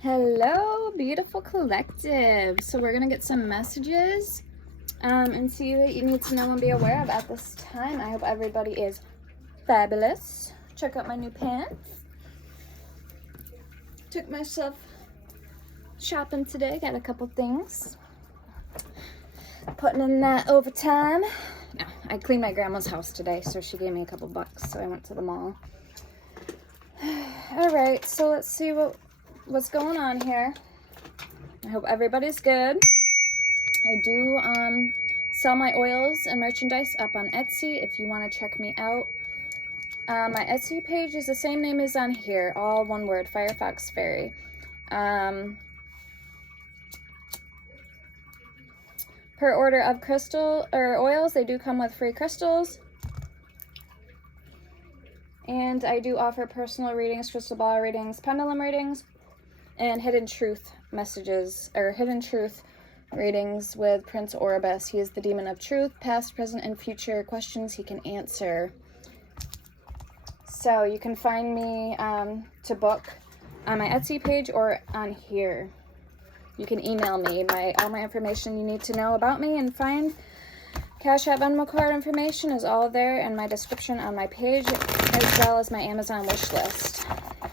Hello, beautiful collective. So we're gonna get some messages and see what you need to know and be aware of at this time. I hope everybody is fabulous. Check out my new pants. Took myself shopping today. Got a couple things. Putting in that overtime. No, I cleaned my grandma's house today, so she gave me a couple bucks, so I went to the mall. All right, so let's see what's going on here. I hope everybody's good. I do sell my oils and merchandise up on Etsy if you want to check me out. My Etsy page is the same name as on here, all one word, Firefox Fairy. Per order of crystal or oils, they do come with free crystals. And I do offer personal readings, crystal ball readings, pendulum readings, and hidden truth messages, or hidden truth readings with Prince Orbis. He is the demon of truth, past, present, and future questions he can answer. So you can find me to book on my Etsy page or on here. You can email me. All my information you need to know about me and find Cash App, Venmo card information is all there in my description on my page, as well as my Amazon wish list.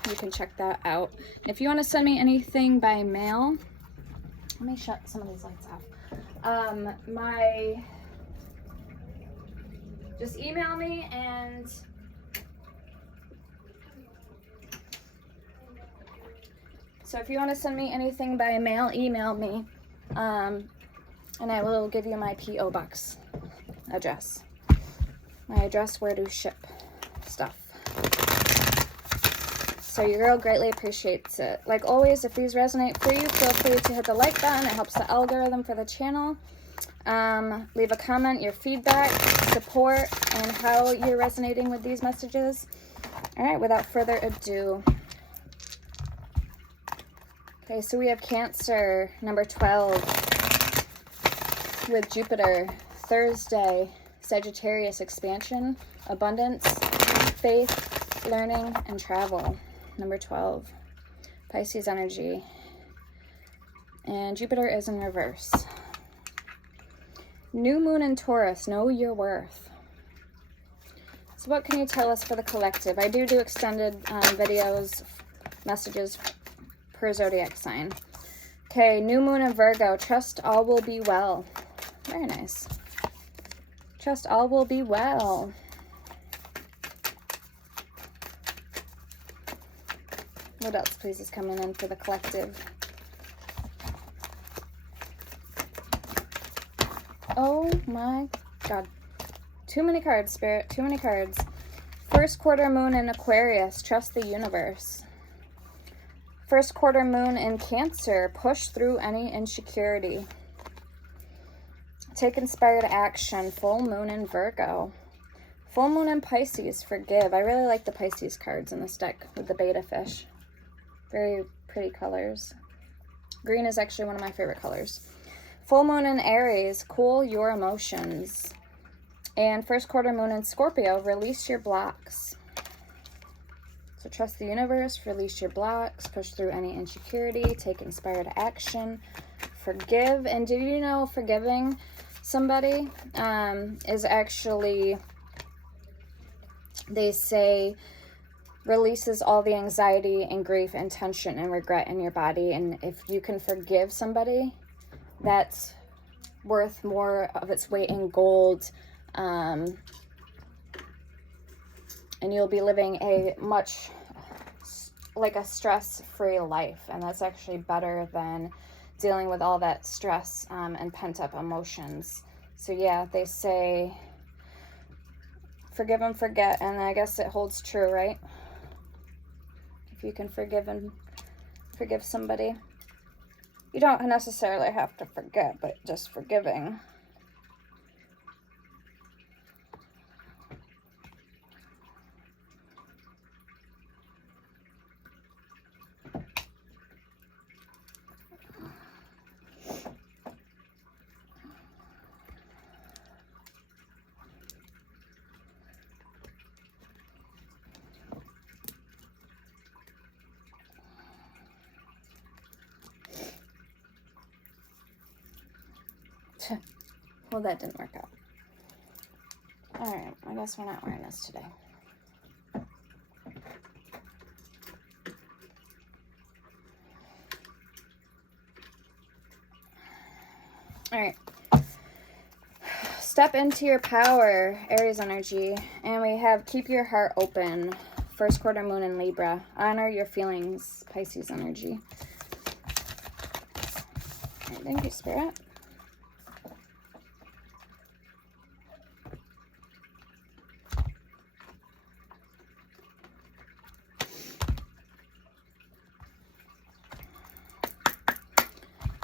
You can check that out. If you want to send me anything by mail, let me shut some of these lights off. Just email me, and so if you want to send me anything by mail, email me, and I will give you my P.O. Box address. My address where to ship stuff. So your girl greatly appreciates it. Like always, if these resonate for you, feel free to hit the like button. It helps the algorithm for the channel. Leave a comment, your feedback, support, and how you're resonating with these messages. All right, without further ado. Okay, so we have Cancer, number 12, with Jupiter. Thursday, Sagittarius, expansion, abundance, faith, learning, and travel. Number 12, Pisces energy. And Jupiter is in reverse. New moon in Taurus, know your worth. So what can you tell us for the collective? I do extended videos, messages per zodiac sign. Okay, new moon in Virgo, trust all will be well. Very nice. Trust all will be well. What else, please, is coming in for the collective? Oh my God. Too many cards, Spirit. Too many cards. First quarter moon in Aquarius. Trust the universe. First quarter moon in Cancer. Push through any insecurity. Take inspired action. Full moon in Virgo. Full moon in Pisces. Forgive. I really like the Pisces cards in this deck with the beta fish. Very pretty colors. Green is actually one of my favorite colors. Full moon in Aries. Cool your emotions. And first quarter moon in Scorpio. Release your blocks. So trust the universe. Release your blocks. Push through any insecurity. Take inspired action. Forgive. And did you know forgiving somebody is actually, they say, releases all the anxiety and grief and tension and regret in your body. And if you can forgive somebody, that's worth more of its weight in gold. And you'll be living a much, like a stress-free life. And that's actually better than dealing with all that stress and pent-up emotions. So yeah, they say forgive and forget, and I guess it holds true, right? If you can forgive somebody, you don't necessarily have to forget, but just forgiving. Well, that didn't work out. Alright, I guess we're not wearing this today. Alright. Step into your power, Aries energy. And we have keep your heart open, first quarter moon in Libra. Honor your feelings, Pisces energy. Alright, thank you, Spirit.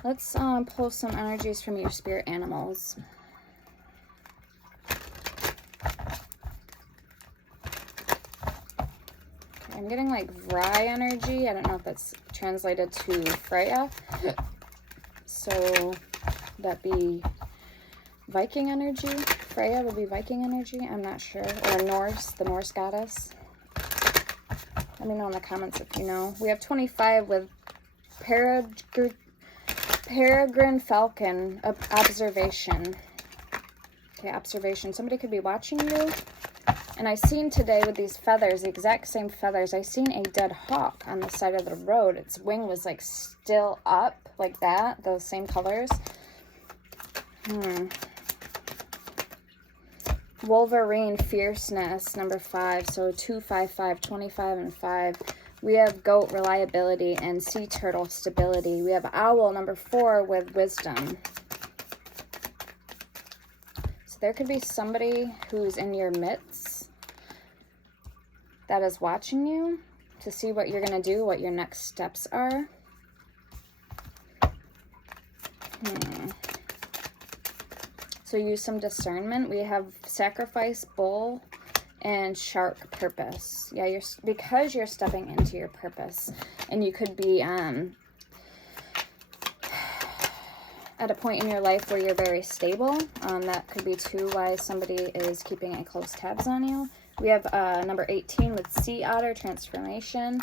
Let's pull some energies from your spirit animals. Okay, I'm getting like Vry energy. I don't know if that's translated to Freya. So that be Viking energy. Freya would be Viking energy. I'm not sure. Or Norse, the Norse goddess. Let me know in the comments if you know. We have 25 with Peregrine Falcon, observation. Okay, observation. Somebody could be watching you. And I seen today with these feathers, the exact same feathers, I seen a dead hawk on the side of the road. Its wing was like still up like that, those same colors. Wolverine, fierceness, number 5. So 2, 5, 5, 25 and 5. We have goat, reliability, and sea turtle, stability. We have owl, number 4, with wisdom. So there could be somebody who's in your midst that is watching you to see what you're going to do, what your next steps are. So use some discernment. We have sacrifice, bull, and shark, purpose. Yeah, because you're stepping into your purpose, and you could be at a point in your life where you're very stable. That could be too why somebody is keeping a close tabs on you. We have number 18 with sea otter, transformation,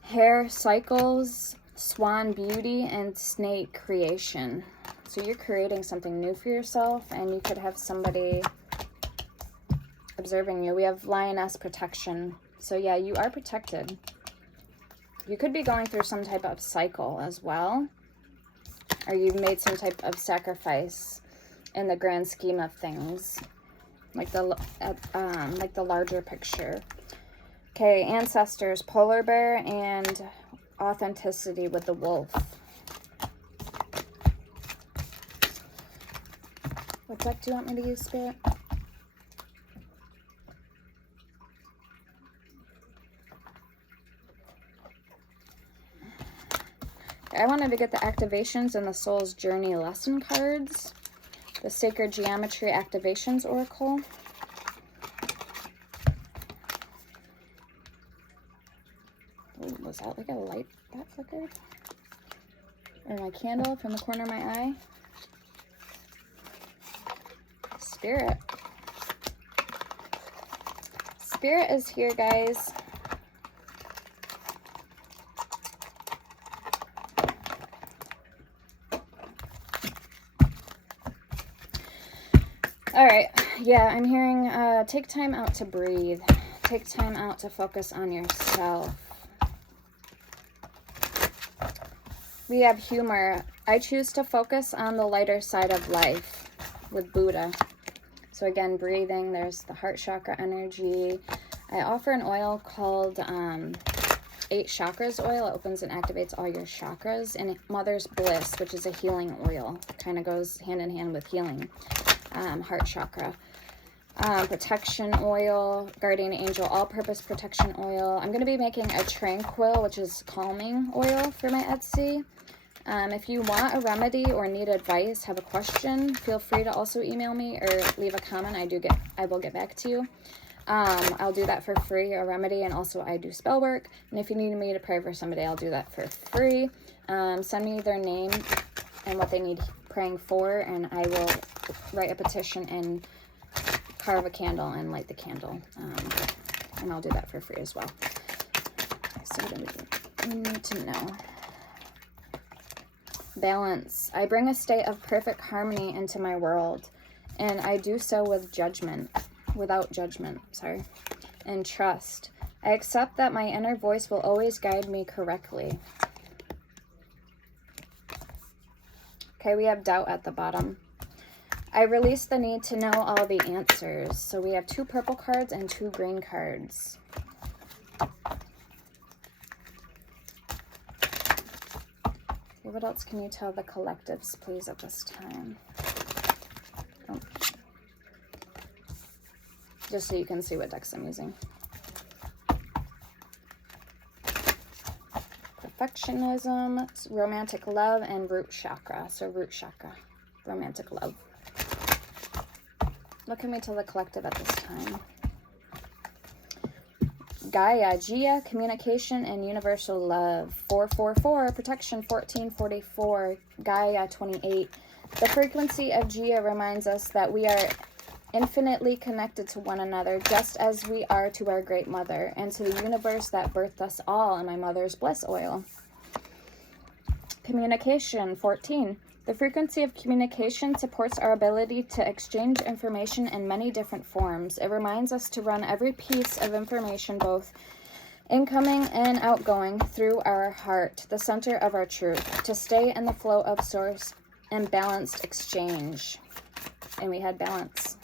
hare, cycles, swan, beauty, and snake, creation. So you're creating something new for yourself, and you could have somebody observing you. We have lioness, protection. So yeah, you are protected. You could be going through some type of cycle as well, or you've made some type of sacrifice in the grand scheme of things, like the larger picture. Okay, ancestors, polar bear, and authenticity with the wolf. What deck do you want me to use, Spirit? I wanted to get the activations and the soul's journey lesson cards. The sacred geometry activations oracle. Ooh, was that like a light that flickered? Or my candle from the corner of my eye? Spirit. Spirit is here, guys. All right, yeah, I'm hearing take time out to breathe. Take time out to focus on yourself. We have humor. I choose to focus on the lighter side of life with Buddha. So again, breathing, there's the heart chakra energy. I offer an oil called 8 chakras oil. It opens and activates all your chakras. And Mother's Bliss, which is a healing oil. Kind of goes hand in hand with healing. Heart chakra. Protection oil, guardian angel, all-purpose protection oil. I'm going to be making a tranquil, which is calming oil for my Etsy. If you want a remedy or need advice, have a question, feel free to also email me or leave a comment. I will get back to you. I'll do that for free, a remedy, and also I do spell work. And if you need me to pray for somebody, I'll do that for free. Send me their name and what they need praying for, and I will write a petition and carve a candle and light the candle. And I'll do that for free as well. So we need to know. Balance. I bring a state of perfect harmony into my world, and I do so without judgment, and trust. I accept that my inner voice will always guide me correctly. Okay, we have doubt at the bottom. I release the need to know all the answers. So we have 2 purple cards and 2 green cards. Okay, what else can you tell the collectives, please, at this time? Oh. Just so you can see what decks I'm using. Perfectionism, romantic love, and root chakra. So root chakra, romantic love. What can we tell the collective at this time? Gaia, Gia, communication, and universal love. 444, protection 1444, Gaia 28. The frequency of Gia reminds us that we are infinitely connected to one another, just as we are to our great mother and to the universe that birthed us all in my mother's bliss oil. Communication 14. The frequency of communication supports our ability to exchange information in many different forms. It reminds us to run every piece of information, both incoming and outgoing, through our heart, the center of our truth, to stay in the flow of source and balanced exchange. And we had balance.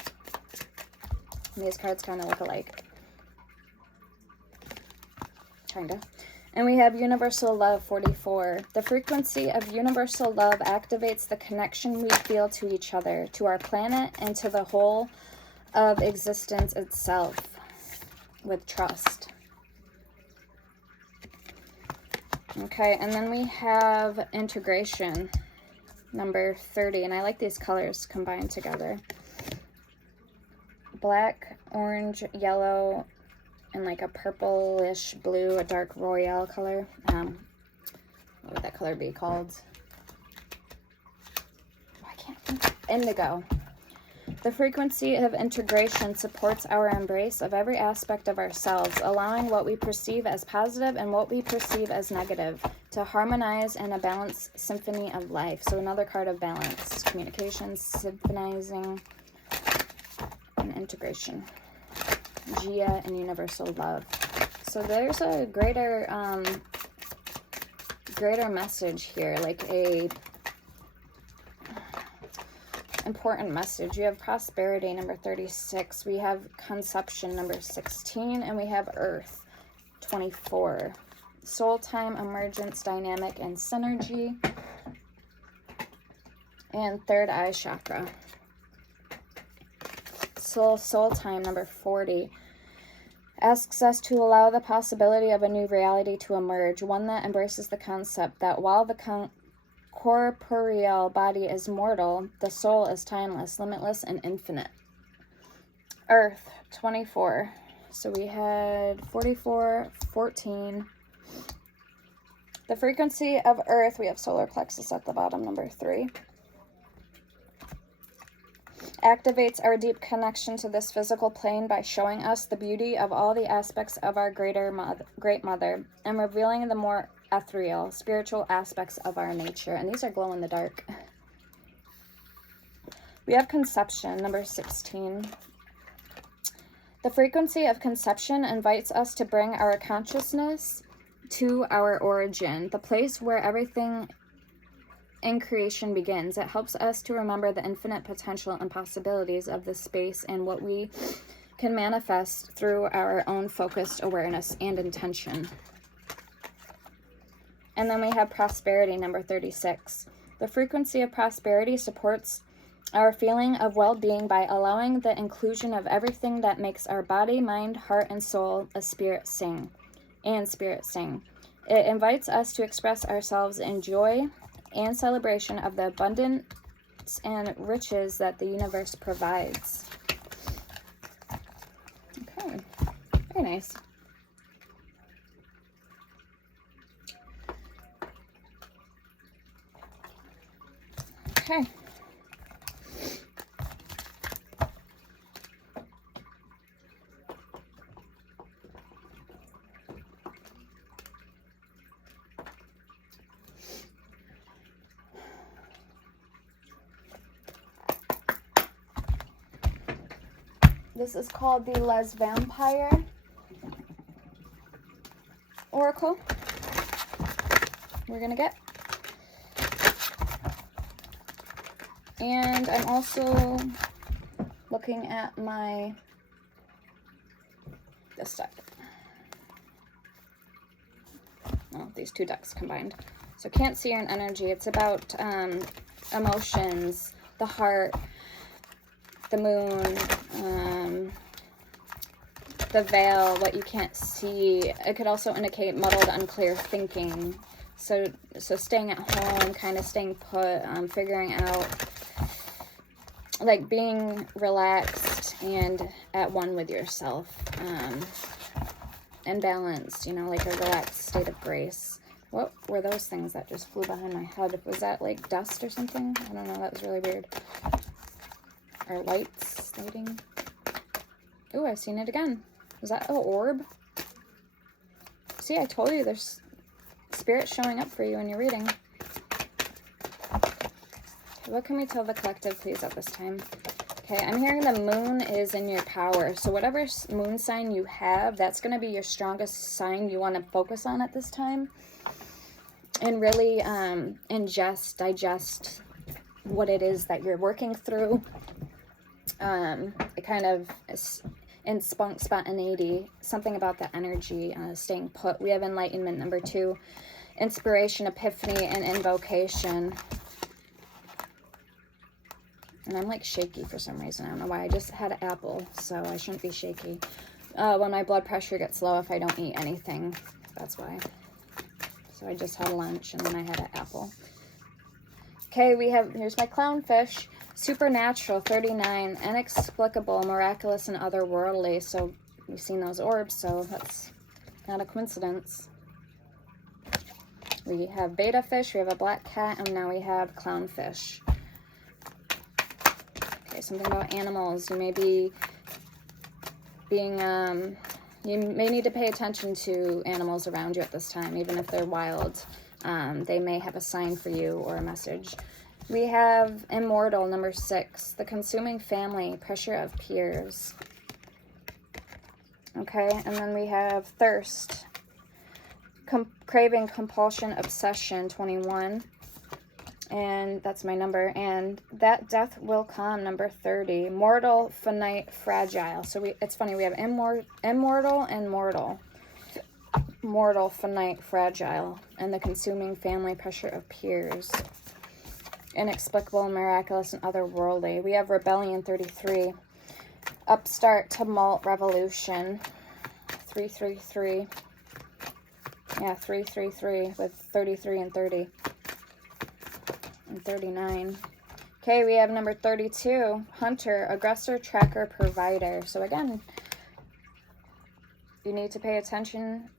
And these cards kind of look alike. Kinda. And we have universal love 44. The frequency of universal love activates the connection we feel to each other, to our planet, and to the whole of existence itself with trust. Okay, and then we have integration, number 30. And I like these colors combined together. Black, orange, yellow, and like a purplish blue, a dark royale color. What would that color be called? I can't think. Indigo. The frequency of integration supports our embrace of every aspect of ourselves, allowing what we perceive as positive and what we perceive as negative to harmonize in a balanced symphony of life. So another card of balance, communication, symphonizing, and integration. Gia and universal love. So there's a greater message here, like a important message. You have prosperity, number 36. We have conception, number 16, and we have earth, 24. Soul time, emergence, dynamic, and synergy, and third eye chakra. Soul time, number 40, asks us to allow the possibility of a new reality to emerge, one that embraces the concept that while the corporeal body is mortal, the soul is timeless, limitless, and infinite. Earth, 24. So we had 44, 14. The frequency of earth, we have solar plexus at the bottom, number 3. Activates our deep connection to this physical plane by showing us the beauty of all the aspects of our great mother and revealing the more ethereal, spiritual aspects of our nature. And these are glow in the dark. We have conception, number 16. The frequency of conception invites us to bring our consciousness to our origin, the place where everything in creation begins. It helps us to remember the infinite potential and possibilities of this space and what we can manifest through our own focused awareness and intention. And then we have prosperity, number 36. The frequency of prosperity supports our feeling of well-being by allowing the inclusion of everything that makes our body, mind, heart, and soul spirit sing. It invites us to express ourselves in joy and celebration of the abundance and riches that the universe provides. Okay, very nice. Okay. This is called the Les Vampire Oracle. We're gonna get. And I'm also looking at this deck. Oh, these two decks combined. So can't see your energy. It's about emotions, the heart, the moon, the veil, what you can't see. It could also indicate muddled, unclear thinking. So staying at home, kind of staying put, figuring out, like being relaxed and at one with yourself, and balanced, you know, like a relaxed state of grace. What were those things that just flew behind my head? Was that like dust or something? I don't know, that was really weird. Or lighting. Oh, I've seen it again. Was that an orb? See, I told you there's spirit showing up for you in your reading. Okay, what can we tell the collective, please, at this time? Okay, I'm hearing the moon is in your power. So whatever moon sign you have, that's going to be your strongest sign you want to focus on at this time. And really digest what it is that you're working through. It kind of is in spontaneity, something about the energy, staying put. We have enlightenment, number 2, inspiration, epiphany, and invocation. And I'm like shaky for some reason. I don't know why. I just had an apple, so I shouldn't be shaky. When my blood pressure gets low if I don't eat anything, that's why. So I just had lunch and then I had an apple. Okay, here's my clownfish. Supernatural, 39, inexplicable, miraculous, and otherworldly. So you've seen those orbs, so that's not a coincidence. We have beta fish, we have a black cat, and now we have clownfish. Okay, something about animals. You may be being, you may need to pay attention to animals around you at this time, even if they're wild. They may have a sign for you or a message. We have immortal, number 6, the consuming family, pressure of peers. Okay, and then we have thirst, craving, compulsion, obsession, 21. And that's my number. And that death will come, number 30. Mortal, finite, fragile. So it's funny, we have immortal and mortal. Mortal, finite, fragile. And the consuming family, pressure of peers. Inexplicable, miraculous, and otherworldly. We have rebellion, 33. Upstart, tumult, revolution, 333. Yeah, 333 with 33 and 30. And 39. Okay, we have number 32. Hunter, aggressor, tracker, provider. So again, you need to pay attention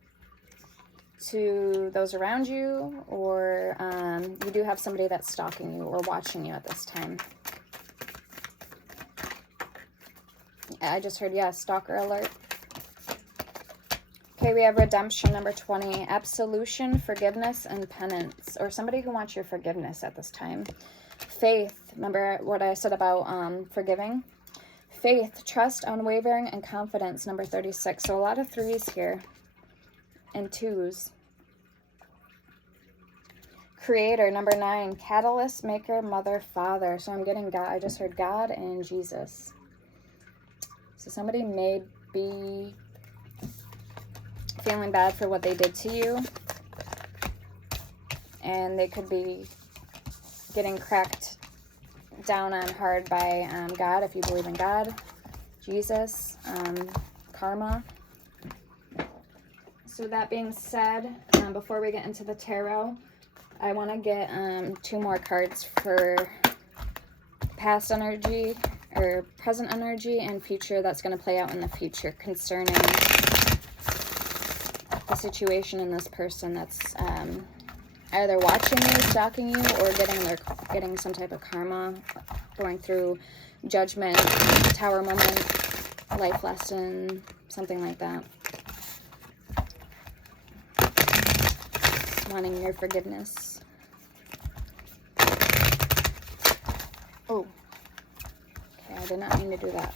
to those around you, or you do have somebody that's stalking you or watching you at this time. I just heard, yeah, stalker alert. Okay, we have redemption, number 20. Absolution, forgiveness, and penance. Or somebody who wants your forgiveness at this time. Faith, remember what I said about forgiving? Faith, trust, unwavering, and confidence, number 36. So a lot of 3s here. And 2s. Creator, number 9. Catalyst, maker, mother, father. So I'm getting God. I just heard God and Jesus. So somebody may be feeling bad for what they did to you. And they could be getting cracked down on hard by God, if you believe in God, Jesus, karma. So that being said, before we get into the tarot, I want to get 2 more cards for past energy, or present energy, and future that's going to play out in the future concerning the situation in this person that's either watching you, stalking you, or getting some type of karma, going through judgment, tower moment, life lesson, something like that. Wanting your forgiveness. Oh. Okay, I did not mean to do that.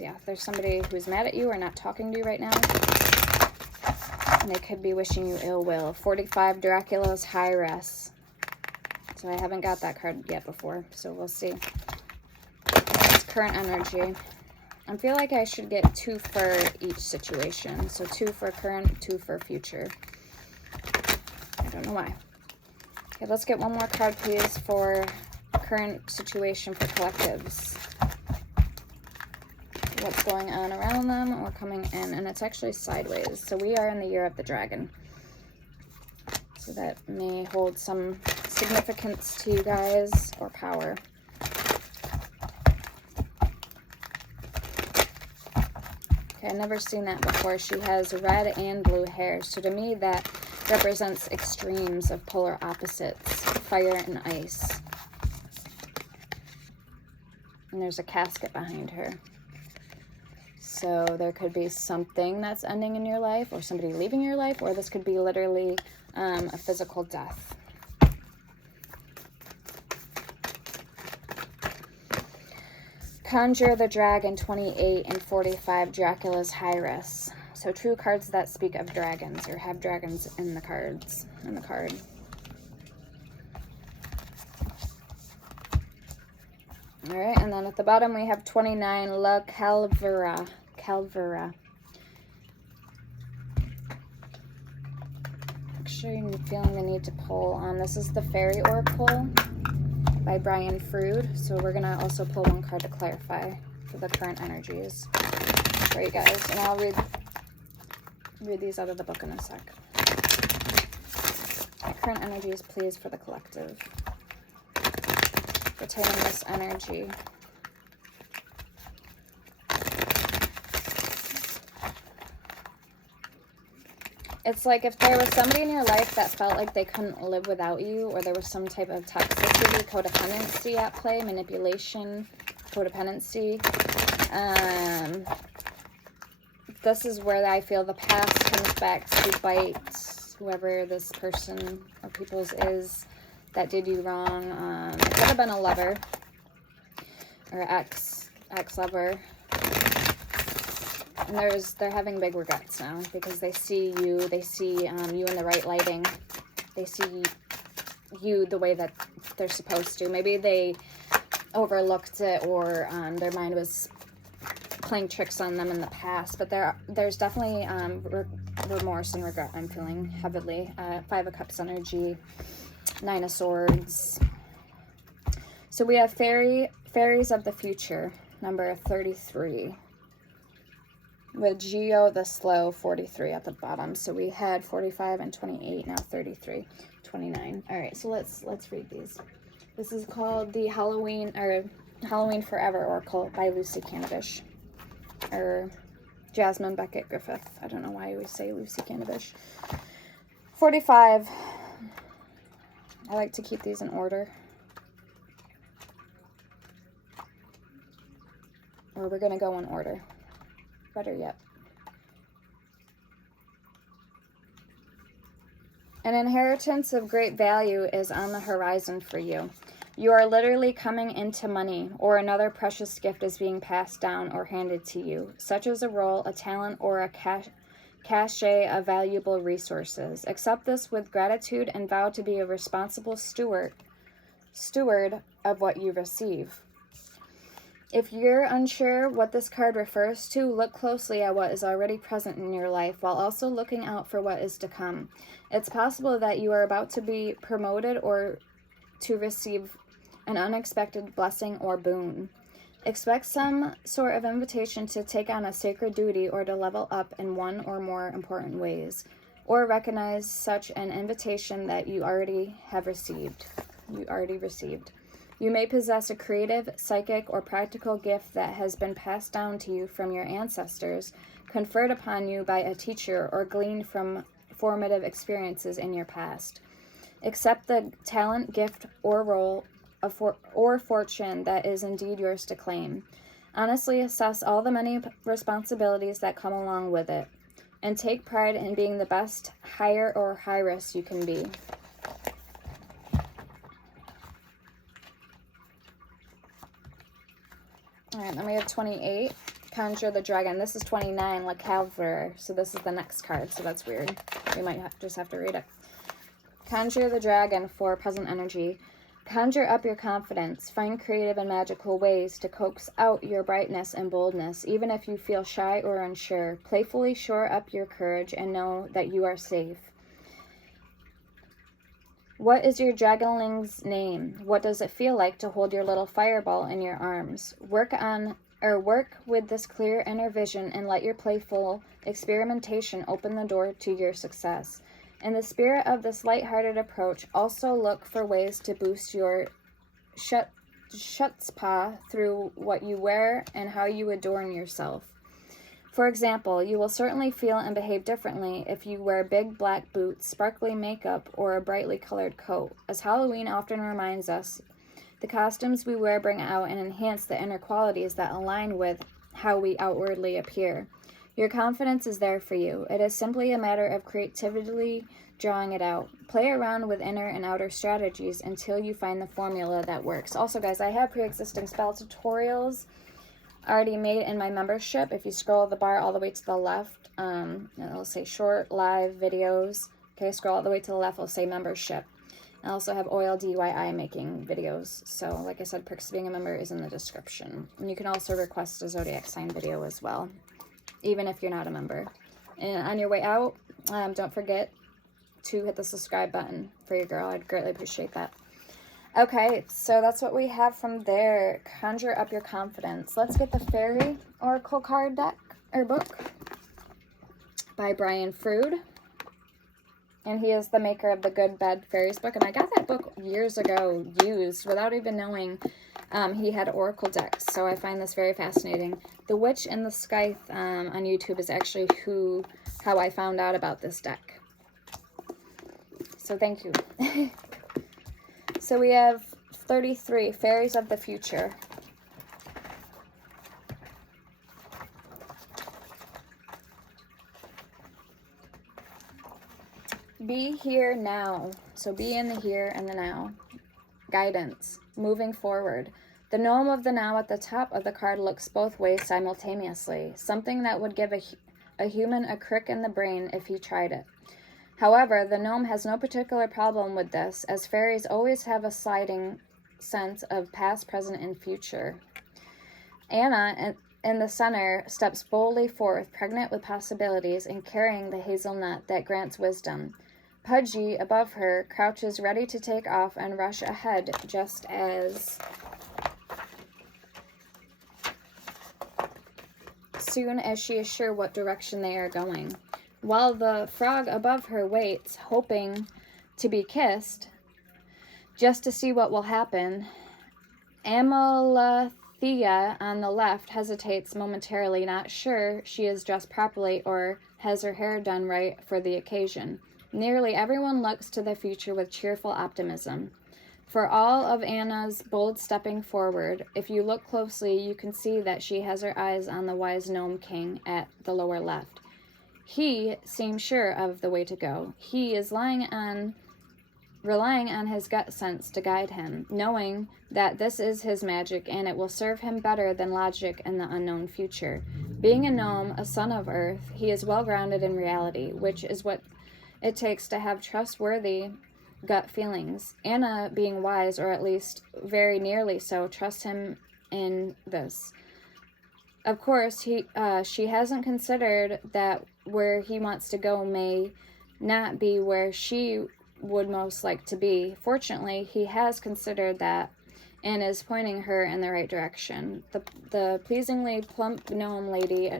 yeah, there's somebody who's mad at you or not talking to you right now. And they could be wishing you ill will. 45, Dracula's High Res. So I haven't got that card yet before, so we'll see. That's current energy. I feel like I should get 2 for each situation. So 2 for current, 2 for future. I don't know why. Okay, let's get one more card, please, for current situation for collectives. What's going on around them or coming in, and it's actually sideways. So we are in the year of the dragon. So that may hold some significance to you guys or power. Okay, I've never seen that before. She has red and blue hair. So to me, that represents extremes of polar opposites, fire and ice. And there's a casket behind her. So there could be something that's ending in your life, or somebody leaving your life, or this could be literally a physical death. Conjure the Dragon, 28 and 45, Dracula's High Res. So 2 cards that speak of dragons, or have dragons in the cards, in the card. All right, and then at the bottom we have 29, La Calvera. Calvera. Actually, I'm feeling the need to pull. This is the Fairy Oracle by Brian Frood. So we're gonna also pull 1 card to clarify for the current energies for you guys, and I'll read these out of the book in a sec. Current energies, please, for the collective. Retaining this energy. It's like if there was somebody in your life that felt like they couldn't live without you, or there was some type of toxicity, codependency at play, manipulation, codependency. This is where I feel the past comes back to bite whoever this person or people's is that did you wrong. It could have been a lover or ex-lover. And they're having big regrets now because they see you in the right lighting. They see you the way that they're supposed to. Maybe they overlooked it, or their mind was playing tricks on them in the past. But there's definitely remorse and regret I'm feeling heavily. 5 of Cups energy, 9 of Swords. So we have Fairies of the Future, number 33. With Geo the Slow, 43 at the bottom. So we had 45 and 28, now 33, 29. All right, so let's read these. This is called the Halloween Forever Oracle by Lucy Candish, or Jasmine Beckett Griffith. I don't know why I always say Lucy Candish. 45. I like to keep these in order. Or we're gonna go in order. Better yet. An inheritance of great value is on the horizon for you. You are literally coming into money, or another precious gift is being passed down or handed to you, such as a role, a talent, or a cachet of valuable resources. Accept this with gratitude and vow to be a responsible steward of what you receive. If you're unsure what this card refers to, look closely at what is already present in your life while also looking out for what is to come. It's possible that you are about to be promoted or to receive an unexpected blessing or boon. Expect some sort of invitation to take on a sacred duty or to level up in one or more important ways, or recognize such an invitation that you already received. You may possess a creative, psychic, or practical gift that has been passed down to you from your ancestors, conferred upon you by a teacher, or gleaned from formative experiences in your past. Accept the talent, gift, or role or fortune that is indeed yours to claim. Honestly assess all the many responsibilities that come along with it, and take pride in being the best higher or high-risk you can be. All right, then we have 28, Conjure the Dragon. This is 29, like Calver. So this is the next card. So that's weird. We might just have to read it. Conjure the Dragon for present energy. Conjure up your confidence. Find creative and magical ways to coax out your brightness and boldness, even if you feel shy or unsure. Playfully shore up your courage and know that you are safe. What is your dragonling's name? What does it feel like to hold your little fireball in your arms? Work with this clear inner vision and let your playful experimentation open the door to your success. In the spirit of this lighthearted approach, also look for ways to boost your chutzpah through what you wear and how you adorn yourself. For example, you will certainly feel and behave differently if you wear big black boots, sparkly makeup, or a brightly colored coat. As Halloween often reminds us, the costumes we wear bring out and enhance the inner qualities that align with how we outwardly appear. Your confidence is there for you. It is simply a matter of creatively drawing it out. Play around with inner and outer strategies until you find the formula that works. Also, guys, I have pre-existing spell tutorials already made in my membership. If you scroll the bar all the way to the left, it'll say short live videos. Okay, scroll all the way to the left, it'll say membership. I also have oil DIY making videos. So, like I said, perks of being a member is in the description. And you can also request a zodiac sign video as well, even if you're not a member. And on your way out, don't forget to hit the subscribe button for your girl. I'd greatly appreciate that. Okay, so that's what we have from there. Conjure up your confidence. Let's get the Fairy Oracle card deck, or book, by Brian Frood. And he is the maker of the Good Bed Fairies book. And I got that book years ago, used, without even knowing he had oracle decks. So I find this very fascinating. The Witch in the Scythe on YouTube is actually how I found out about this deck. So thank you. So we have 33, Fairies of the Future. Be here now. So be in the here and the now. Guidance. Moving forward. The gnome of the now at the top of the card looks both ways simultaneously. Something that would give a human a crick in the brain if he tried it. However, the gnome has no particular problem with this, as fairies always have a sliding sense of past, present, and future. Anna, in the center, steps boldly forth, pregnant with possibilities and carrying the hazelnut that grants wisdom. Pudgy, above her, crouches ready to take off and rush ahead just as soon as she is sure what direction they are going. While the frog above her waits, hoping to be kissed, just to see what will happen, Amalathea on the left hesitates momentarily, not sure she is dressed properly or has her hair done right for the occasion. Nearly everyone looks to the future with cheerful optimism. For all of Anna's bold stepping forward, if you look closely, you can see that she has her eyes on the wise gnome king at the lower left. He seems sure of the way to go. He is relying on his gut sense to guide him, knowing that this is his magic and it will serve him better than logic in the unknown future. Being a gnome, a son of Earth, he is well grounded in reality, which is what it takes to have trustworthy gut feelings. Anna, being wise, or at least very nearly so, trusts him in this. Of course, she hasn't considered that where he wants to go may not be where she would most like to be. Fortunately, he has considered that and is pointing her in the right direction. The pleasingly plump gnome lady,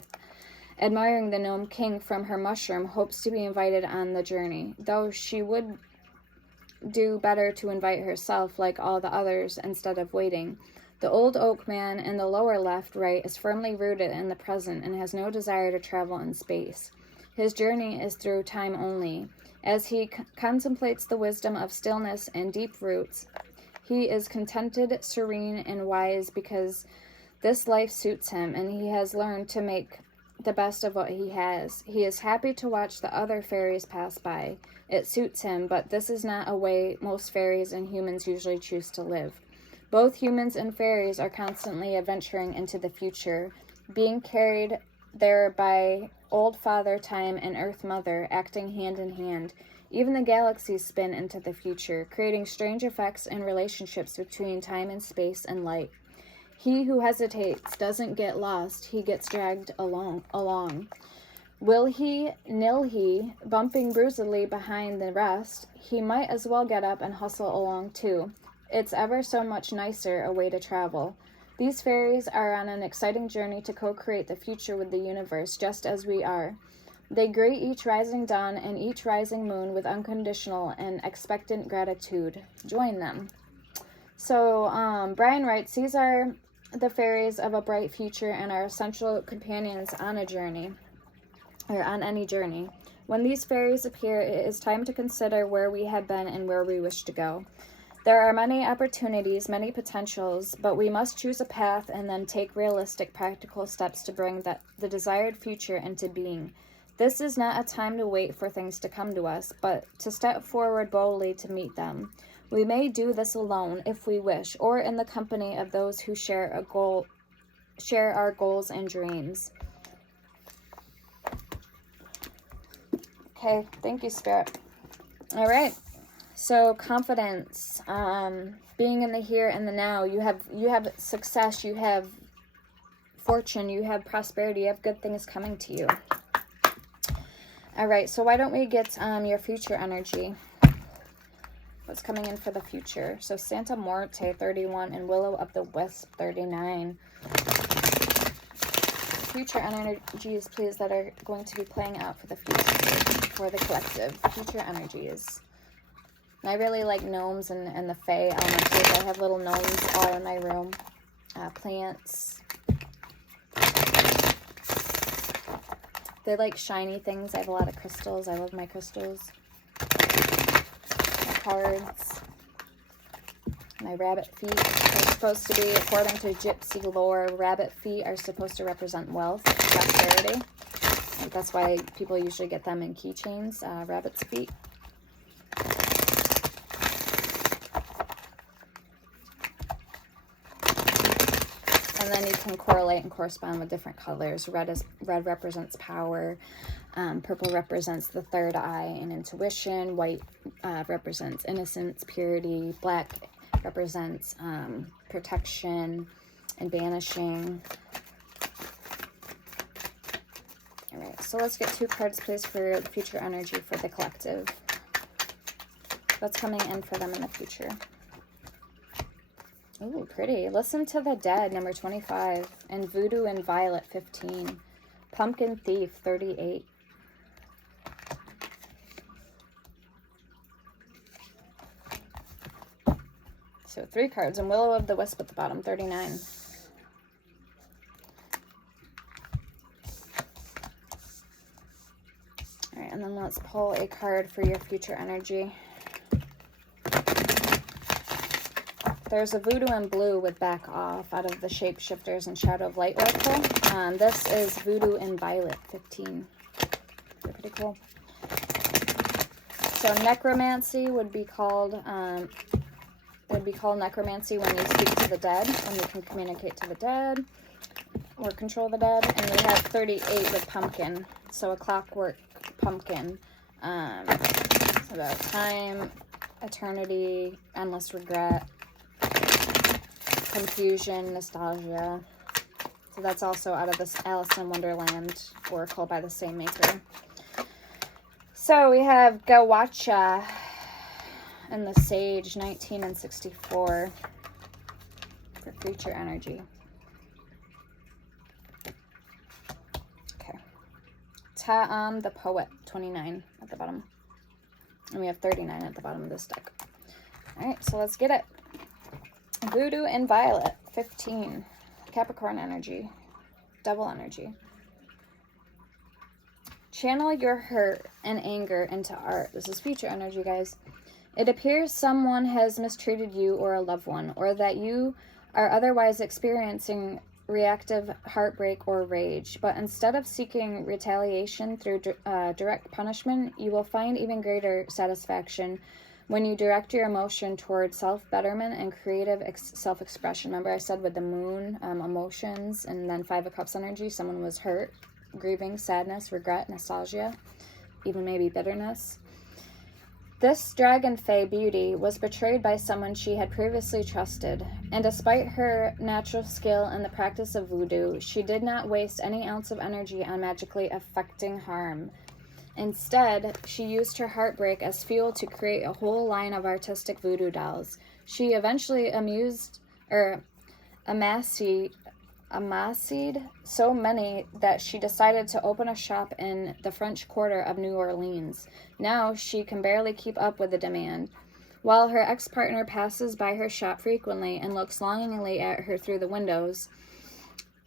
admiring the gnome king from her mushroom, hopes to be invited on the journey, though she would do better to invite herself like all the others instead of waiting. The old oak man in the lower left right is firmly rooted in the present and has no desire to travel in space. His journey is through time only. As he contemplates the wisdom of stillness and deep roots, he is contented, serene, and wise because this life suits him and he has learned to make the best of what he has. He is happy to watch the other fairies pass by. It suits him, but this is not a way most fairies and humans usually choose to live. Both humans and fairies are constantly adventuring into the future, being carried there by old Father Time and Earth Mother, acting hand in hand. Even the galaxies spin into the future, creating strange effects and relationships between time and space and light. He who hesitates doesn't get lost, he gets dragged along. Will he, nil he, bumping bruisedly behind the rest, he might as well get up and hustle along too. It's ever so much nicer a way to travel. These fairies are on an exciting journey to co-create the future with the universe, just as we are. They greet each rising dawn and each rising moon with unconditional and expectant gratitude. Join them. So Brian writes, these are the fairies of a bright future and are essential companions on a journey, or on any journey. When these fairies appear, it is time to consider where we have been and where we wish to go. There are many opportunities, many potentials, but we must choose a path and then take realistic, practical steps to bring the desired future into being. This is not a time to wait for things to come to us, but to step forward boldly to meet them. We may do this alone if we wish, or in the company of those who share our goals and dreams. Okay, thank you, Spirit. All right, so confidence, being in the here and the now. You have success, you have fortune, you have prosperity, you have good things coming to you. All right, so why don't we get your future energy? What's coming in for the future? So Santa Muerte, 31, and Willow of the Wisp, 39. Future energies, please, that are going to be playing out for the future, for the collective. Future energies. And I really like gnomes and the fae elementals. I have little gnomes all in my room. Plants. They like shiny things. I have a lot of crystals. I love my crystals. My cards. My rabbit feet are supposed to be, according to gypsy lore, rabbit feet are supposed to represent wealth, prosperity. And that's why people usually get them in keychains, rabbit's feet. And then you can correlate and correspond with different colors. Red represents power. Purple represents the third eye and intuition. White represents innocence, purity. Black represents protection and banishing. All right, so let's get 2 cards, please, for the future energy for the collective. What's coming in for them in the future? Ooh, pretty. Listen to the Dead, number 25. And Voodoo and Violet, 15. Pumpkin Thief, 38. So 3 cards. And Willow of the Wisp at the bottom, 39. All right, and then let's pull a card for your future energy. There's a Voodoo in Blue with Back Off out of the Shapeshifters and Shadow of Light Oracle. This is Voodoo in Violet, 15. They're pretty cool. So necromancy would be called, necromancy when you speak to the dead, when you can communicate to the dead or control the dead. And we have 38 with pumpkin, so a clockwork pumpkin. It's about time, eternity, endless regret, confusion, nostalgia. So that's also out of this Alice in Wonderland oracle by the same maker. So we have Gawacha and the Sage, 19 and 64 for future energy. Okay. Ta'am the Poet, 29 at the bottom. And we have 39 at the bottom of this deck. All right, so let's get it. Voodoo and Violet, 15. Capricorn energy. Devil energy. Channel your hurt and anger into art. This is future energy, guys. It appears someone has mistreated you or a loved one, or that you are otherwise experiencing reactive heartbreak or rage. But instead of seeking retaliation through direct punishment, you will find even greater satisfaction when you direct your emotion toward self-betterment and creative self-expression. Remember I said with the moon, emotions, and then 5 of Cups energy, someone was hurt, grieving, sadness, regret, nostalgia, even maybe bitterness. This dragon fae beauty was betrayed by someone she had previously trusted, and despite her natural skill in the practice of voodoo, she did not waste any ounce of energy on magically affecting harm. Instead, she used her heartbreak as fuel to create a whole line of artistic voodoo dolls. She eventually amassed so many that she decided to open a shop in the French Quarter of New Orleans. Now she can barely keep up with the demand. While her ex-partner passes by her shop frequently and looks longingly at her through the windows,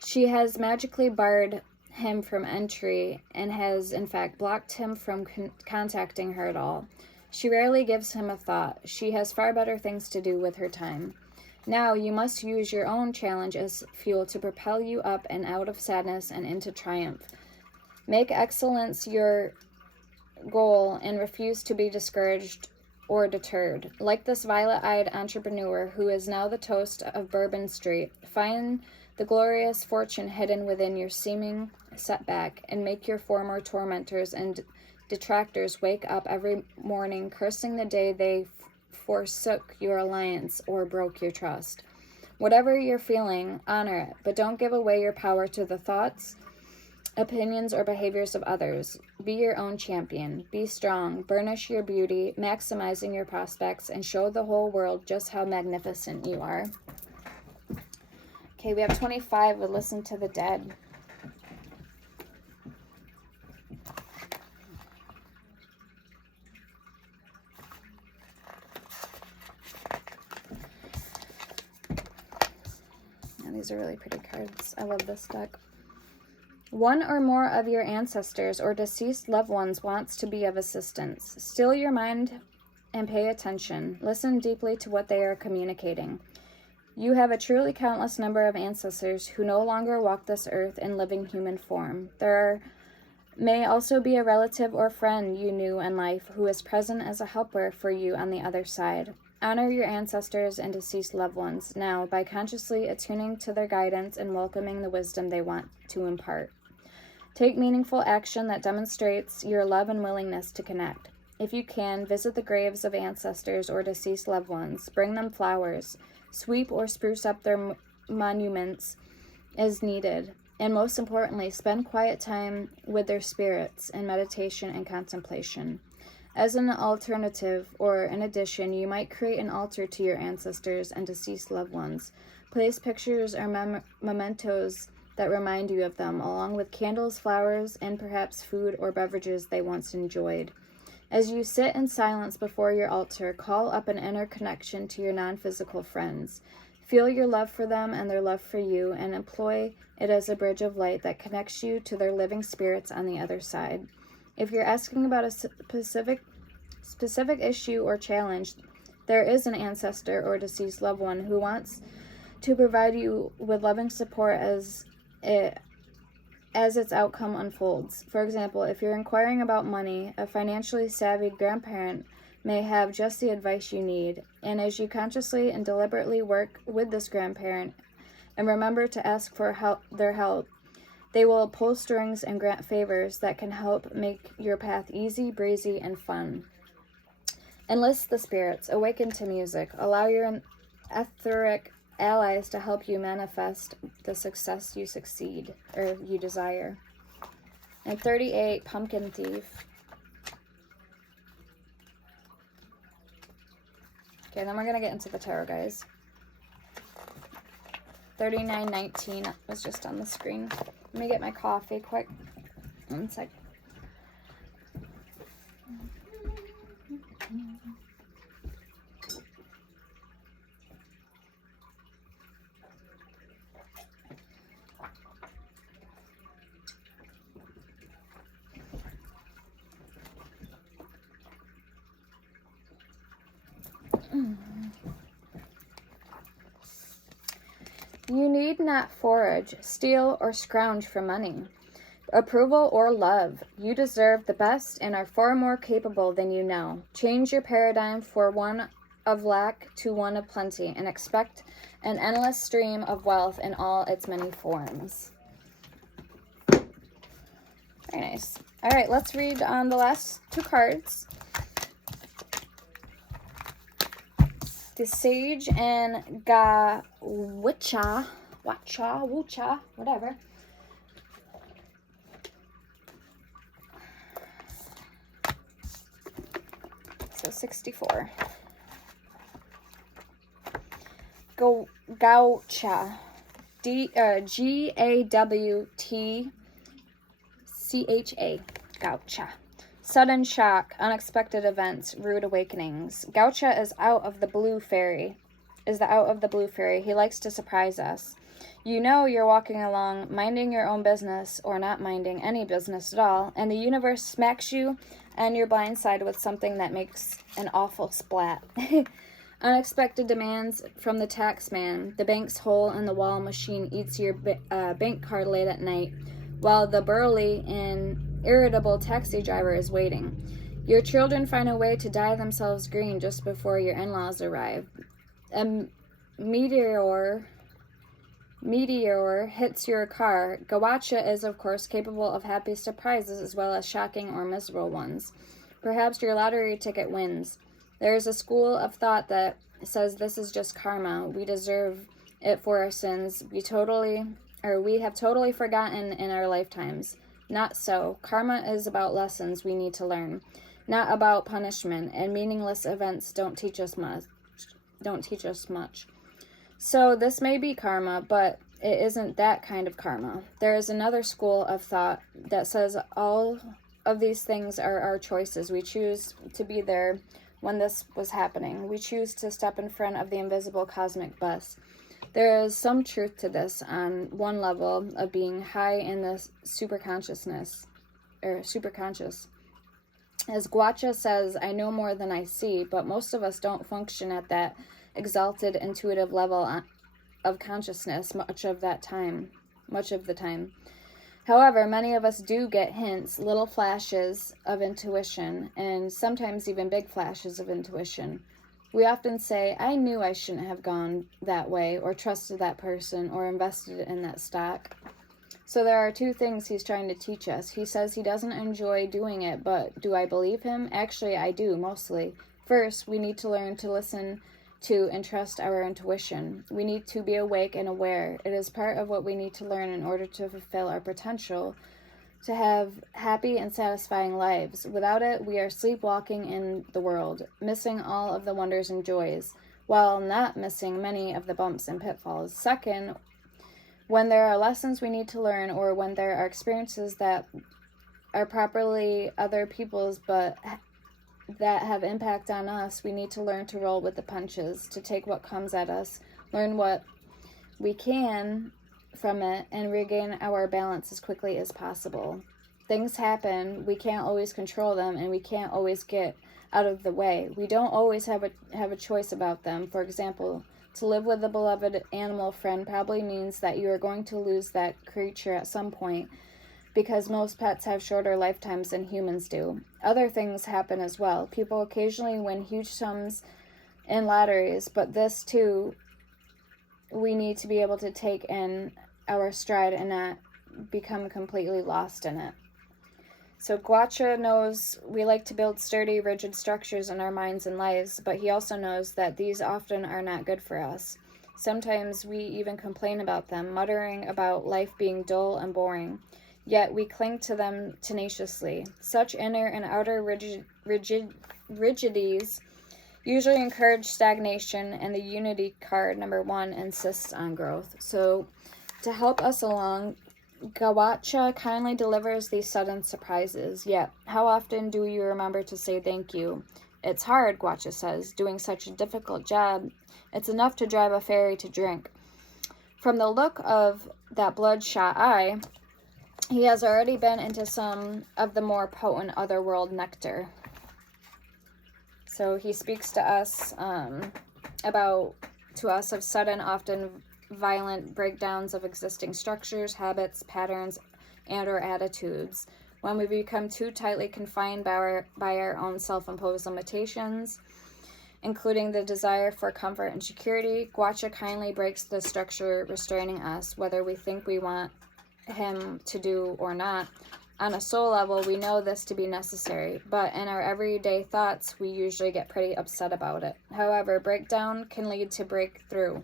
she has magically barred him from entry and has in fact blocked him from contacting her at all. She rarely gives him a thought. She has far better things to do with her time. Now you must use your own challenge as fuel to propel you up and out of sadness and into triumph. Make excellence your goal and refuse to be discouraged or deterred. Like this violet-eyed entrepreneur who is now the toast of Bourbon Street, find the glorious fortune hidden within your seeming setback, and make your former tormentors and detractors wake up every morning cursing the day they forsook your alliance or broke your trust. Whatever you're feeling, honor it, but don't give away your power to the thoughts, opinions, or behaviors of others. Be your own champion. Be strong. Burnish your beauty, maximizing your prospects, and show the whole world just how magnificent you are. Okay, we have 25 with Listen to the Dead. Yeah, these are really pretty cards. I love this deck. One or more of your ancestors or deceased loved ones wants to be of assistance. Still your mind and pay attention. Listen deeply to what they are communicating. You have a truly countless number of ancestors who no longer walk this earth in living human form. There may also be a relative or friend you knew in life who is present as a helper for you on the other side. Honor your ancestors and deceased loved ones now by consciously attuning to their guidance and welcoming the wisdom they want to impart. Take meaningful action that demonstrates your love and willingness to connect. If you can, visit the graves of ancestors or deceased loved ones. Bring them flowers. Sweep or spruce up their monuments as needed. And most importantly, spend quiet time with their spirits in meditation and contemplation. As an alternative, or in addition, you might create an altar to your ancestors and deceased loved ones. Place pictures or mementos that remind you of them, along with candles, flowers, and perhaps food or beverages they once enjoyed. As you sit in silence before your altar, call up an inner connection to your non-physical friends. Feel your love for them and their love for you, and employ it as a bridge of light that connects you to their living spirits on the other side. If you're asking about a specific issue or challenge, there is an ancestor or deceased loved one who wants to provide you with loving support as its outcome unfolds. For example, if you're inquiring about money, a financially savvy grandparent may have just the advice you need. And as you consciously and deliberately work with this grandparent and remember to ask for their help, they will pull strings and grant favors that can help make your path easy, breezy, and fun. Enlist the spirits. Awaken to music. Allow your etheric allies to help you manifest the success you desire. And 38, Pumpkin Thief. Okay, then we're going to get into the tarot, guys. 3919 was just on the screen. Let me get my coffee quick. 1 sec. You need not forage, steal, or scrounge for money. approval, or love. You deserve the best and are far more capable than you know. Change your paradigm for one of lack to one of plenty and expect an endless stream of wealth in all its many forms. Very nice. All right, let's read the last two cards. The Sage and Wucha, whatever. So 64. Gawcha. Gawtcha. Gawcha. Sudden shock, unexpected events, rude awakenings. Gawcha is out of the blue fairy. He likes to surprise us. You know you're walking along, minding your own business, or not minding any business at all, and the universe smacks you on your blind side with something that makes an awful splat. Unexpected demands from the tax man. The bank's hole-in-the-wall machine eats your bank card late at night, while the burly and irritable taxi driver is waiting. Your children find a way to dye themselves green just before your in-laws arrive. A meteor hits your car. Gawcha is, of course, capable of happy surprises as well as shocking or miserable ones. Perhaps your lottery ticket wins. There is a school of thought that says this is just karma. We deserve it for our sins. We have totally forgotten in our lifetimes. Not so. Karma is about lessons we need to learn, not about punishment, and meaningless events don't teach us much. So this may be karma, but it isn't that kind of karma. There is another school of thought that says all of these things are our choices. We choose to be there when this was happening. We choose to step in front of the invisible cosmic bus. There is some truth to this on one level of being high in the superconscious. As Gawcha says, I know more than I see, but most of us don't function at that exalted intuitive level of consciousness much of the time. However, many of us do get hints, little flashes of intuition, and sometimes even big flashes of intuition. We often say, I knew I shouldn't have gone that way, or trusted that person, or invested in that stock. So there are two things he's trying to teach us. He says he doesn't enjoy doing it, but do I believe him? Actually, I do, mostly. First, we need to learn to listen to and trust our intuition. We need to be awake and aware. It is part of what we need to learn in order to fulfill our potential to have happy and satisfying lives. Without it, we are sleepwalking in the world, missing all of the wonders and joys, while not missing many of the bumps and pitfalls. Second, when there are lessons we need to learn, or when there are experiences that are properly other people's but that have impact on us, we need to learn to roll with the punches, to take what comes at us, learn what we can from it, and regain our balance as quickly as possible. Things happen, we can't always control them, and we can't always get out of the way. We don't always have a choice about them. For example, to live with a beloved animal friend probably means that you are going to lose that creature at some point, because most pets have shorter lifetimes than humans do. Other things happen as well. People occasionally win huge sums in lotteries, but this too, we need to be able to take in our stride and not become completely lost in it. So Gawcha knows we like to build sturdy, rigid structures in our minds and lives, but he also knows that these often are not good for us. Sometimes we even complain about them, muttering about life being dull and boring. Yet we cling to them tenaciously. Such inner and outer rigidities usually encourage stagnation, and the Unity card, number 1, insists on growth. So to help us along, Gawcha kindly delivers these sudden surprises. Yet, how often do you remember to say thank you? It's hard, Gawcha says, doing such a difficult job. It's enough to drive a fairy to drink. From the look of that bloodshot eye, he has already been into some of the more potent otherworld nectar. So he speaks to us of sudden, often violent breakdowns of existing structures, habits, patterns, and or attitudes. When we become too tightly confined by our own self-imposed limitations, including the desire for comfort and security, Guacha kindly breaks the structure restraining us, whether we think we want him to do or not. On a soul level, we know this to be necessary, but in our everyday thoughts, we usually get pretty upset about it. However, breakdown can lead to breakthrough.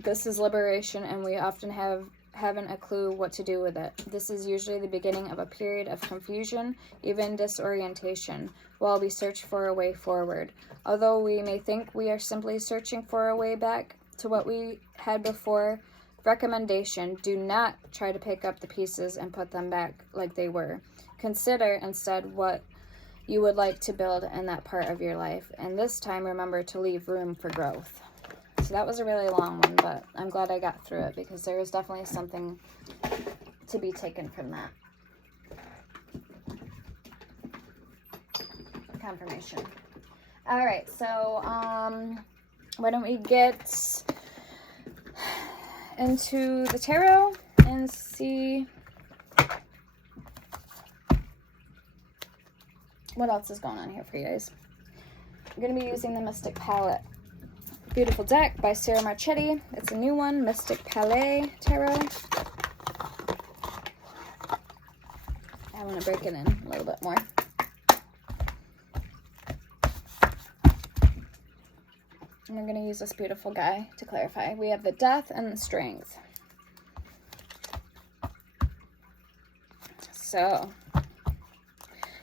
This is liberation, and we often haven't a clue what to do with it. This is usually the beginning of a period of confusion, even disorientation, while we search for a way forward. Although we may think we are simply searching for a way back to what we had before, recommendation: do not try to pick up the pieces and put them back like they were. Consider instead what you would like to build in that part of your life, and this time remember to leave room for growth. So that was a really long one, but I'm glad I got through it because there was definitely something to be taken from that. Confirmation. All right, so why don't we get into the tarot and see what else is going on here for you guys. I'm going to be using the Mystic Palette. Beautiful deck by Sarah Marchetti. It's a new one, Mystic Palette Tarot. I want to break it in a little bit more. And we're going to use this beautiful guy to clarify. We have the Death and the Strength. So,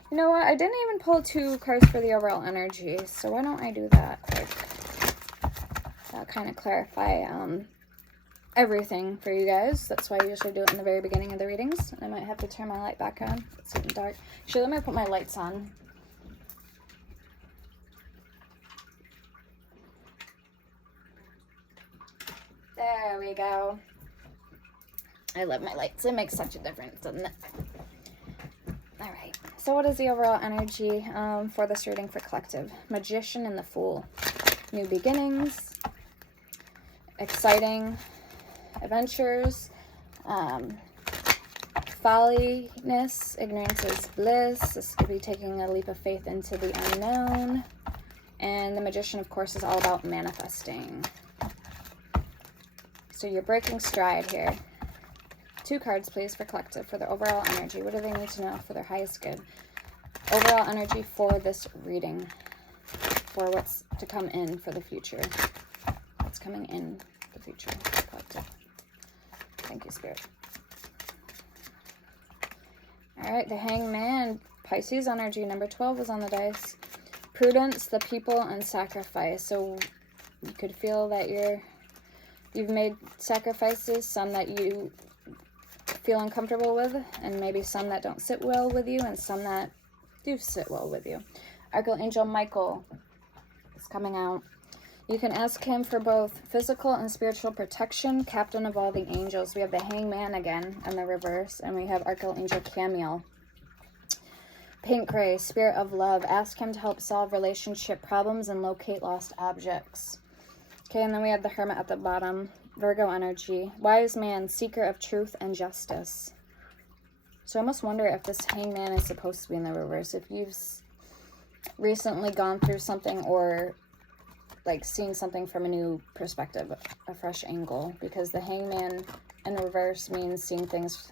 you know what? I didn't even pull 2 cards for the overall energy. So why don't I do that quick? That'll kind of clarify everything for you guys. That's why I usually do it in the very beginning of the readings. I might have to turn my light back on. It's getting dark. Actually, let me put my lights on. There we go. I love my lights. It makes such a difference, doesn't it? All right. So what is the overall energy for this reading for collective? Magician and the Fool. New beginnings. Exciting adventures. Folliness. Ignorance is bliss. This could be taking a leap of faith into the unknown. And the Magician, of course, is all about manifesting. So you're breaking stride here. 2 cards, please, for collective, for the overall energy. What do they need to know for their highest good? Overall energy for this reading. For what's to come in for the future. What's coming in the future, collective. Thank you, Spirit. All right, the Hangman. Pisces energy, number 12 was on the dice. Prudence, the people, and sacrifice. So you could feel that you've made sacrifices, some that you feel uncomfortable with, and maybe some that don't sit well with you, and some that do sit well with you. Archangel Michael is coming out. You can ask him for both physical and spiritual protection, captain of all the angels. We have the Hangman again in the reverse, and we have Archangel Camiel. Pink Gray, spirit of love. Ask him to help solve relationship problems and locate lost objects. Okay, and then we have the Hermit at the bottom. Virgo energy. Wise man, seeker of truth and justice. So I almost wonder if this Hangman is supposed to be in the reverse. If you've recently gone through something or like seeing something from a new perspective, a fresh angle. Because the Hangman in reverse means seeing things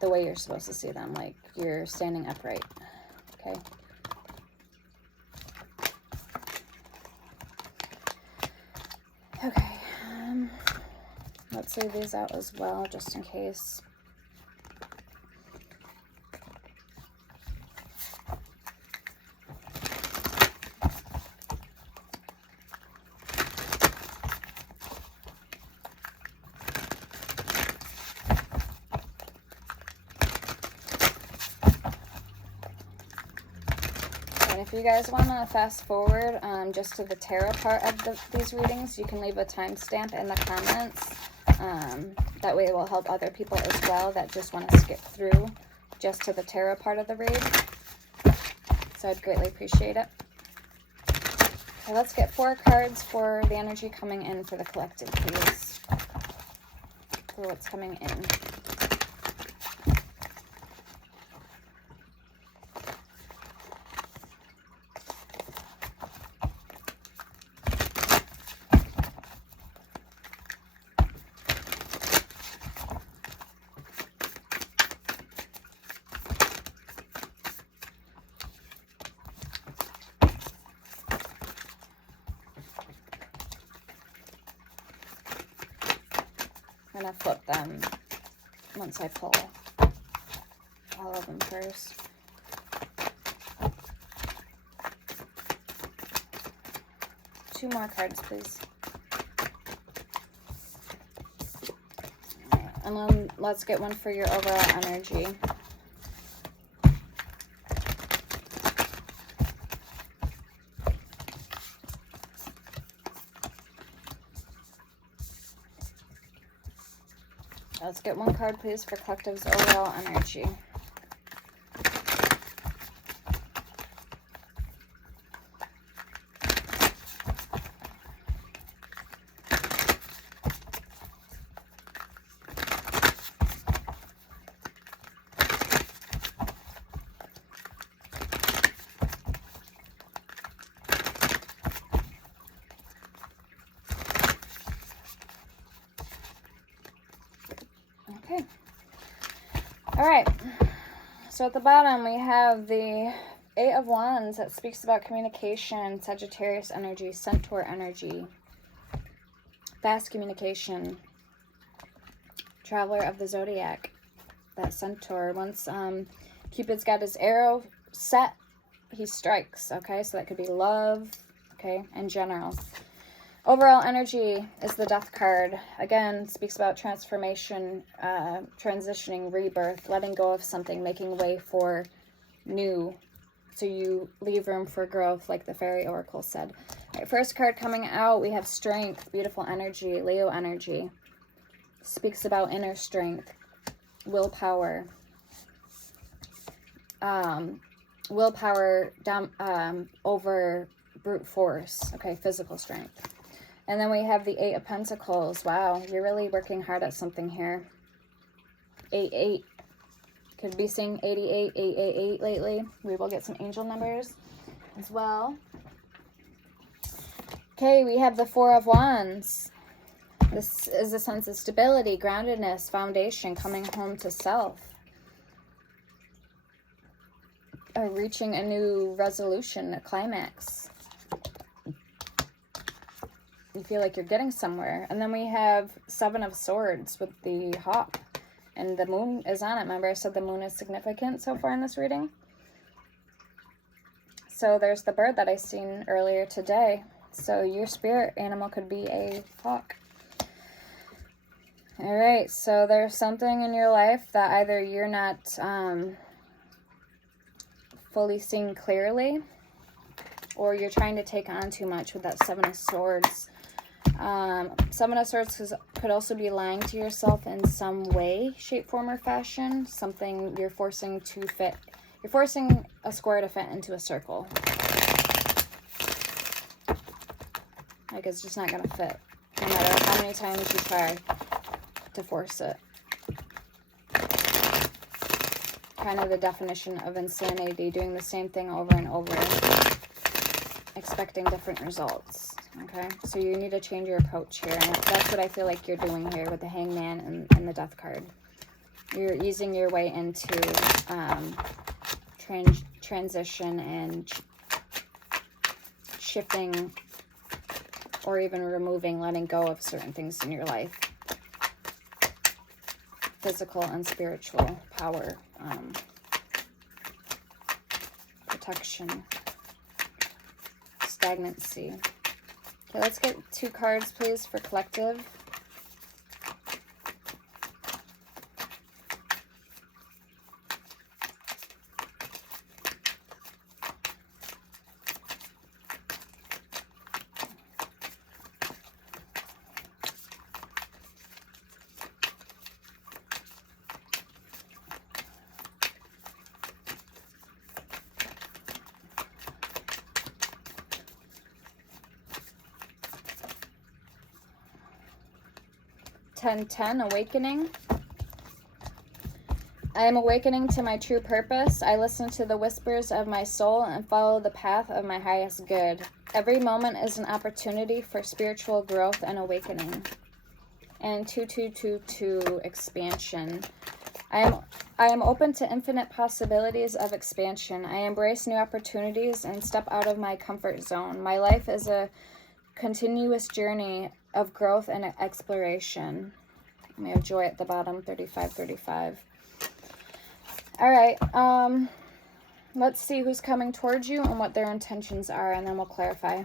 the way you're supposed to see them. Like you're standing upright. Okay. Okay. Let's leave these out as well, just in case. And if you guys want to fast forward just to the tarot part of these readings, you can leave a timestamp in the comments. That way it will help other people as well that just want to skip through just to the tarot part of the read. So I'd greatly appreciate it. So let's get 4 cards for the energy coming in for the collective, please. For what's coming in. going to flip them once I pull all of them first. Two more cards, please. And then let's get one for your overall energy. Let's get one card, please, for collective's overall energy. Okay. All right. So at the bottom, we have the Eight of Wands that speaks about communication, Sagittarius energy, Centaur energy, fast communication, Traveler of the Zodiac, that Centaur. Once Cupid's got his arrow set, he strikes, okay? So that could be love, okay, in general. Overall energy is the Death card. Again, speaks about transformation, transitioning, rebirth, letting go of something, making way for new. So you leave room for growth, like the Fairy Oracle said. All right, first card coming out, we have Strength, beautiful energy, Leo energy. Speaks about inner strength, willpower. Willpower over brute force, okay, physical strength. And then we have the Eight of Pentacles. Wow, you're really working hard at something here. 8-8. Could be seeing 88, 888 lately. We will get some angel numbers as well. Okay, we have the Four of Wands. This is a sense of stability, groundedness, foundation, coming home to self. Reaching a new resolution, a climax. You feel like you're getting somewhere. And then we have Seven of Swords with the hawk. And the moon is on it. Remember I said the moon is significant so far in this reading? So there's the bird that I seen earlier today. So your spirit animal could be a hawk. All right, so there's something in your life that either you're not fully seeing clearly, or you're trying to take on too much with that Seven of Swords. Seven of Swords could also be lying to yourself in some way, shape, form, or fashion. Something you're forcing to fit. You're forcing a square to fit into a circle. Like it's just not going to fit, no matter how many times you try to force it. Kind of the definition of insanity, doing the same thing over and over, expecting different results. Okay, so you need to change your approach here, and that's what I feel like you're doing here with the Hangman and the Death card. You're easing your way into transition and shifting, or even removing, letting go of certain things in your life. Physical and spiritual power, protection, stagnancy. Okay, let's get two cards, please, for collective. Ten, awakening. I am awakening to my true purpose. I listen to the whispers of my soul and follow the path of my highest good. Every moment is an opportunity for spiritual growth and awakening. And 2222, expansion. I am open to infinite possibilities of expansion. I embrace new opportunities and step out of my comfort zone. My life is a continuous journey of growth and exploration. We have joy at the bottom, 35, 35. All right, let's see who's coming towards you and what their intentions are, and then we'll clarify.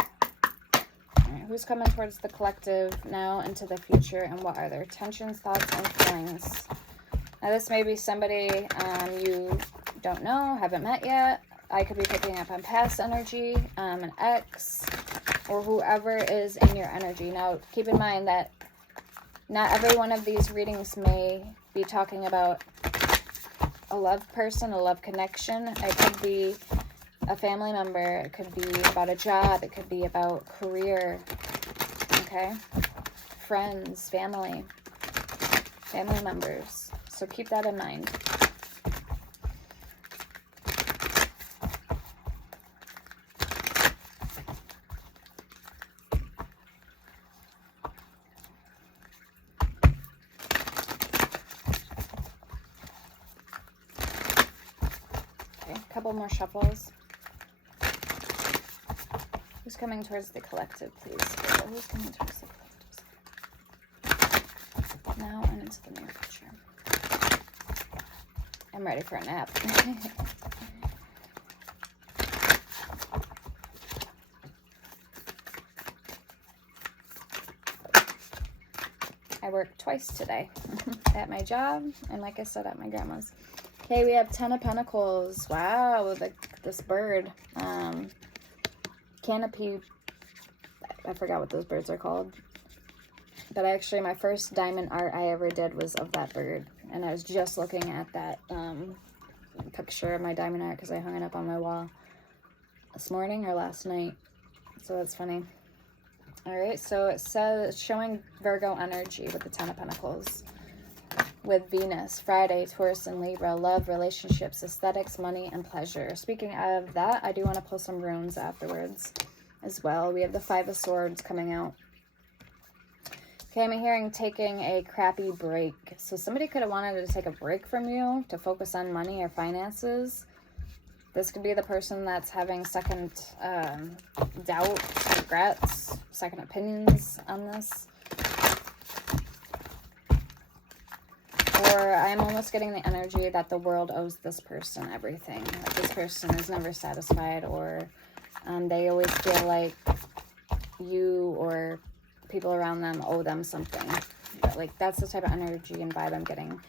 All right, who's coming towards the collective now into the future, and what are their intentions, thoughts, and feelings? Now, this may be somebody you don't know, haven't met yet. I could be picking up on past energy, an ex, or whoever is in your energy. Now, keep in mind that not every one of these readings may be talking about a love person, a love connection. It could be a family member. It could be about a job. It could be about career. Okay? Friends, family members. So keep that in mind. Couple more shuffles. Who's coming towards the collective, please? Who's coming towards the collective? Now and into the near future. I'm ready for a nap. I worked twice today at my job and, like I said, at my grandma's. Okay, we have 10 of Pentacles. Wow, this bird. Canopy. I forgot what those birds are called. But actually, my first diamond art I ever did was of that bird. And I was just looking at that picture of my diamond art because I hung it up on my wall this morning or last night. So that's funny. All right, so it says showing Virgo energy with the 10 of Pentacles. With Venus, Friday, Taurus, and Libra, love, relationships, aesthetics, money, and pleasure. Speaking of that, I do want to pull some runes afterwards as well. We have the 5 of Swords coming out. Okay, I'm hearing taking a crappy break. So somebody could have wanted to take a break from you to focus on money or finances. This could be the person that's having second doubt, regrets, second opinions on this. Or I'm almost getting the energy that the world owes this person everything. Like this person is never satisfied, or they always feel like you or people around them owe them something. But like that's the type of energy and vibe I'm getting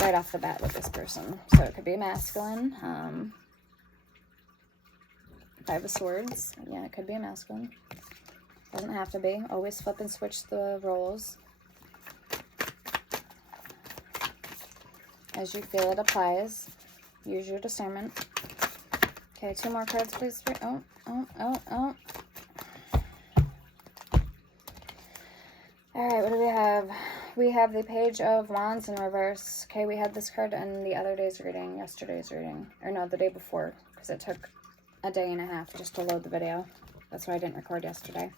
right off the bat with this person. So it could be masculine. 5 of Swords. Yeah, it could be a masculine. Doesn't have to be. Always flip and switch the roles as you feel it applies. Use your discernment. Okay, 2 more cards, please. Oh. All right, what do we have? We have the Page of Wands in reverse. Okay, we had this card in the other day's reading, yesterday's reading. Or no, the day before, because it took a day and a half just to load the video. That's why I didn't record yesterday.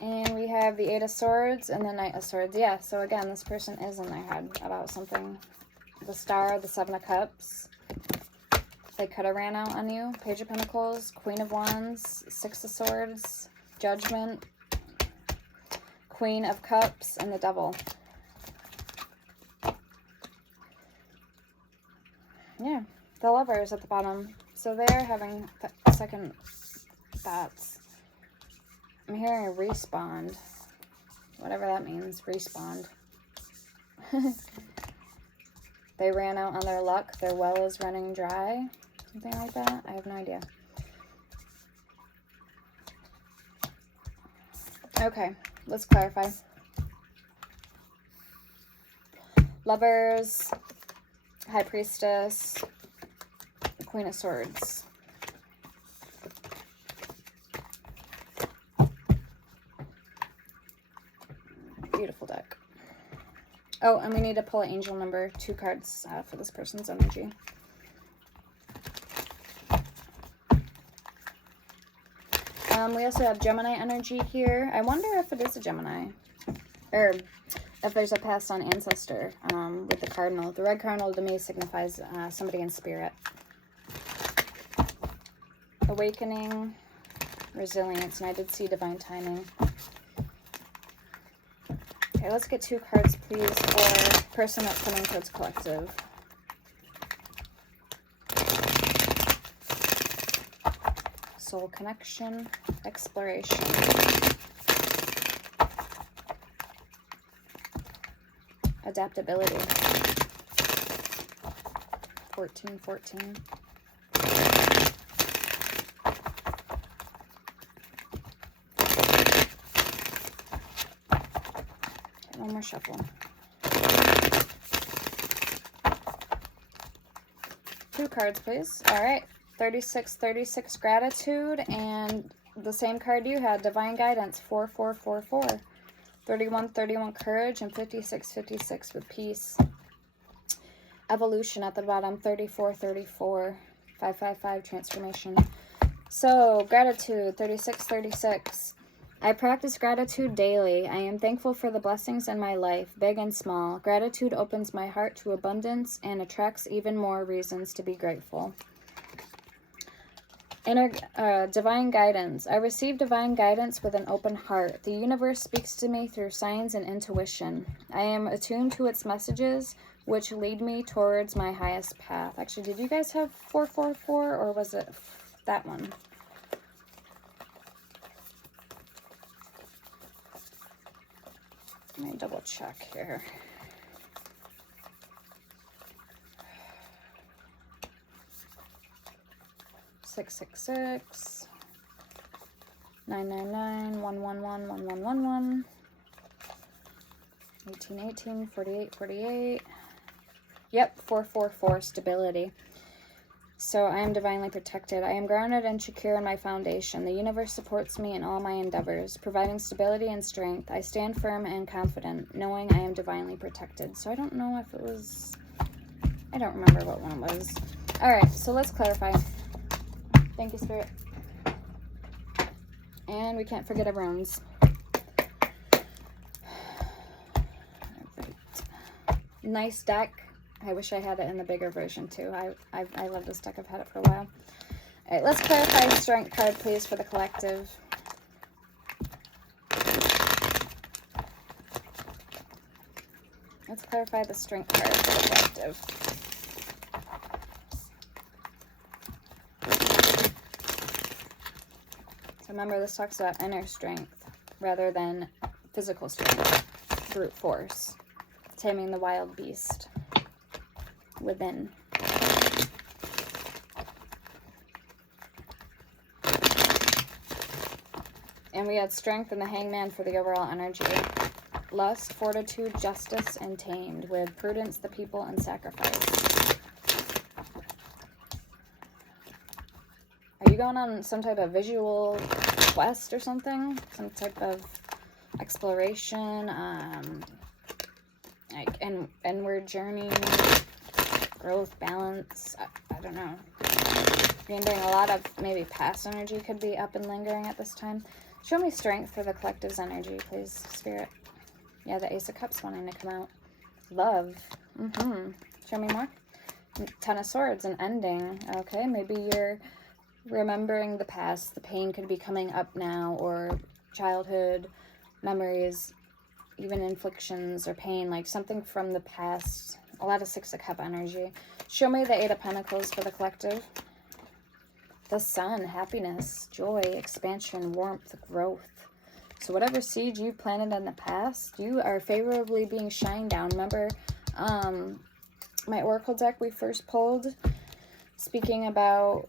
And we have the 8 of Swords and the Knight of Swords. Yeah, so again, this person is in their head about something. The Star, the 7 of Cups. They could have ran out on you. Page of Pentacles, Queen of Wands, 6 of Swords, Judgment, Queen of Cups, and the Devil. Yeah, the Lovers at the bottom. So they're having second thoughts. I'm hearing a respawn. Whatever that means. Respawn. They ran out on their luck. Their well is running dry. Something like that. I have no idea. Okay. Let's clarify. Lovers. High Priestess. Queen of Swords. Beautiful deck. Oh, and we need to pull an angel number, 2 cards for this person's energy. We also have Gemini energy here. I wonder if it is a Gemini. Or if there's a passed on ancestor with the cardinal. The red cardinal to me signifies somebody in spirit. Awakening, resilience, and I did see divine timing. Okay, let's get 2 cards, please, for person that's coming towards collective. Soul connection, exploration. Adaptability. 14. One more shuffle. 2 cards, please. All right. 36, gratitude, and the same card you had, divine guidance, 4. 31, courage, and 56 with peace. Evolution at the bottom, 34. 5, transformation. So, gratitude, 36. I practice gratitude daily. I am thankful for the blessings in my life, big and small. Gratitude opens my heart to abundance and attracts even more reasons to be grateful. Divine guidance. I receive divine guidance with an open heart. The universe speaks to me through signs and intuition. I am attuned to its messages, which lead me towards my highest path. Actually, did you guys have 4, or was it that one? Let me double check here. Six, 9, 1, 18, 48. Yep, 4, stability. So I am divinely protected. I am grounded and secure in my foundation. The universe supports me in all my endeavors, providing stability and strength. I stand firm and confident, knowing I am divinely protected. So I don't know if it was... I don't remember what one it was. All right, so let's clarify. Thank you, Spirit. And we can't forget our runes. Nice deck. I wish I had it in the bigger version too. I love this deck. I've had it for a while. All right, let's clarify the strength card, please, for the collective. Let's clarify the strength card for the collective. So remember, this talks about inner strength rather than physical strength, brute force, taming the wild beast within. And we had strength in the hangman for the overall energy. Lust, fortitude, justice, and tamed, with prudence, the people, and sacrifice. Are you going on some type of visual quest or something? Some type of exploration, like an inward journey, growth, balance, I don't know. You're doing a lot of maybe past energy could be up and lingering at this time. Show me strength for the collective's energy, please, Spirit. Yeah, the Ace of Cups wanting to come out. Love. Show me more. 10 of Swords, an ending. Okay, maybe you're remembering the past. The pain could be coming up now, or childhood memories, even inflictions or pain, like something from the past. A lot of 6 of Cup energy. Show me the 8 of Pentacles for the collective. The Sun, happiness, joy, expansion, warmth, growth. So whatever seed you planted in the past, you are favorably being shined down. Remember my Oracle deck we first pulled, speaking of how,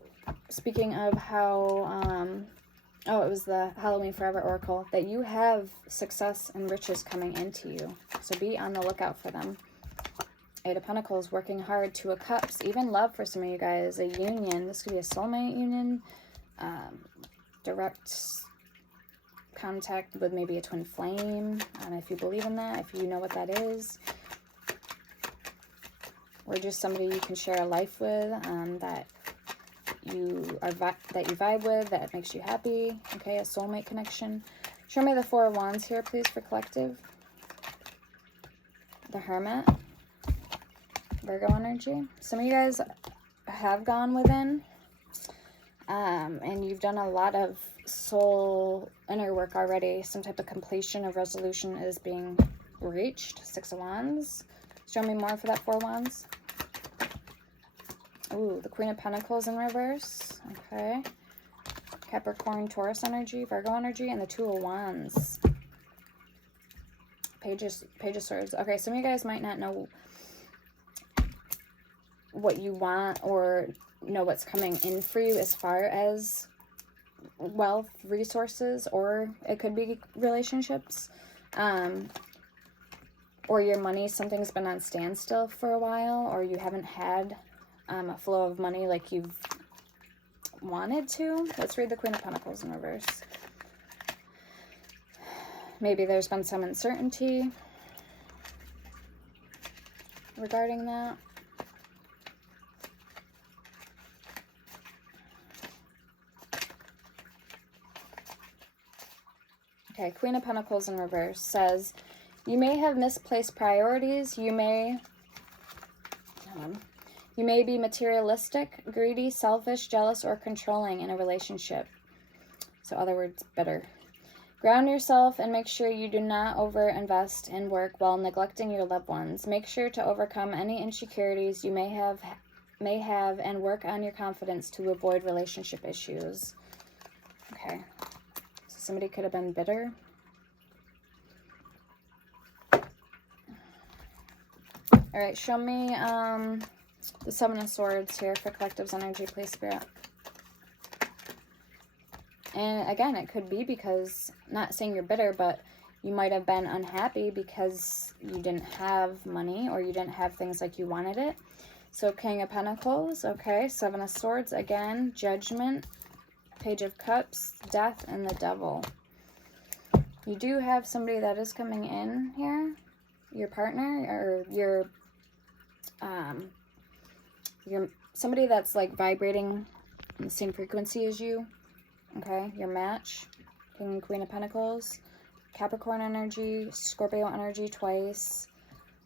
oh, it was the Halloween Forever Oracle, that you have success and riches coming into you. So be on the lookout for them. 8 of Pentacles, working hard. 2 of Cups, even love for some of you guys. A union. This could be a soulmate union. Direct contact with maybe a twin flame. If you believe in that, if you know what that is. Or just somebody you can share a life with, that you vibe with, that makes you happy. Okay, a soulmate connection. Show me the 4 of Wands here, please, for collective. The Hermit. Virgo energy. Some of you guys have gone within, and you've done a lot of soul inner work already. Some type of completion of resolution is being reached. 6 of Wands. Show me more for that 4 Wands. Ooh, the Queen of Pentacles in reverse. Okay. Capricorn, Taurus energy, Virgo energy, and the 2 of Wands. Page of Swords. Okay, some of you guys might not know what you want or know what's coming in for you as far as wealth, resources, or it could be relationships. Or your money, something's been on standstill for a while, or you haven't had a flow of money like you've wanted to. Let's read the Queen of Pentacles in reverse. Maybe there's been some uncertainty regarding that. Okay, Queen of Pentacles in reverse says, you may have misplaced priorities. You may be materialistic, greedy, selfish, jealous, or controlling in a relationship. So, other words, bitter. Ground yourself and make sure you do not overinvest in work while neglecting your loved ones. Make sure to overcome any insecurities you may have and work on your confidence to avoid relationship issues. Okay. So somebody could have been bitter. All right, show me the 7 of Swords here for Collective's energy, please, Spirit. And again, it could be because, not saying you're bitter, but you might have been unhappy because you didn't have money or you didn't have things like you wanted it. So King of Pentacles, okay, 7 of Swords, again, Judgment, Page of Cups, Death, and the Devil. You do have somebody that is coming in here, your partner, or your somebody that's like vibrating on the same frequency as you. Okay, your match, King and Queen of Pentacles, Capricorn energy, Scorpio energy twice,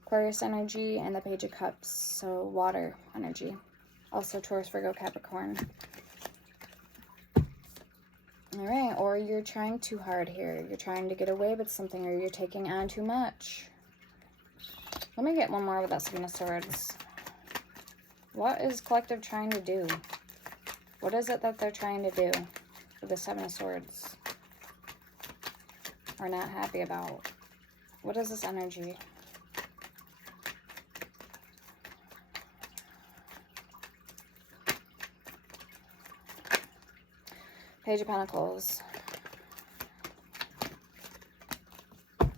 Aquarius energy, and the Page of Cups, so water energy. Also Taurus, Virgo, Capricorn. All right, or you're trying too hard here. You're trying to get away with something, or you're taking on too much. Let me get one more with that 7 of Swords. What is Collective trying to do? What is it that they're trying to do with the 7 of Swords? Or not happy about? What is this energy? Page of Pentacles.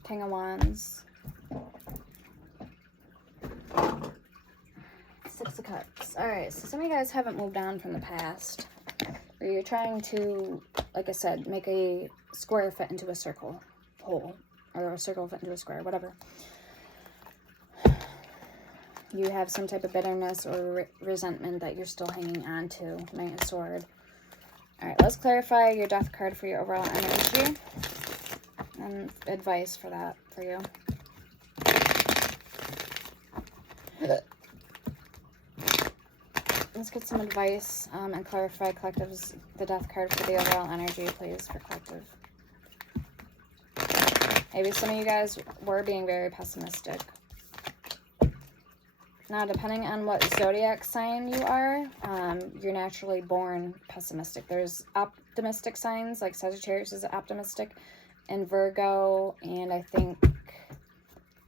King of Wands. 6 of Cups. Alright, so some of you guys haven't moved on from the past. Or you're trying to, like I said, make a square fit into a circle hole. Or a circle fit into a square, whatever. You have some type of bitterness or resentment that you're still hanging on to. Knight of Sword. Alright, let's clarify your Death card for your overall energy. And advice for that, for you. Let's get some advice and clarify Collective's, the Death card for the overall energy, please, for Collective. Maybe some of you guys were being very pessimistic. Now, depending on what zodiac sign you are, you're naturally born pessimistic. There's optimistic signs, like Sagittarius is optimistic, and Virgo, and I think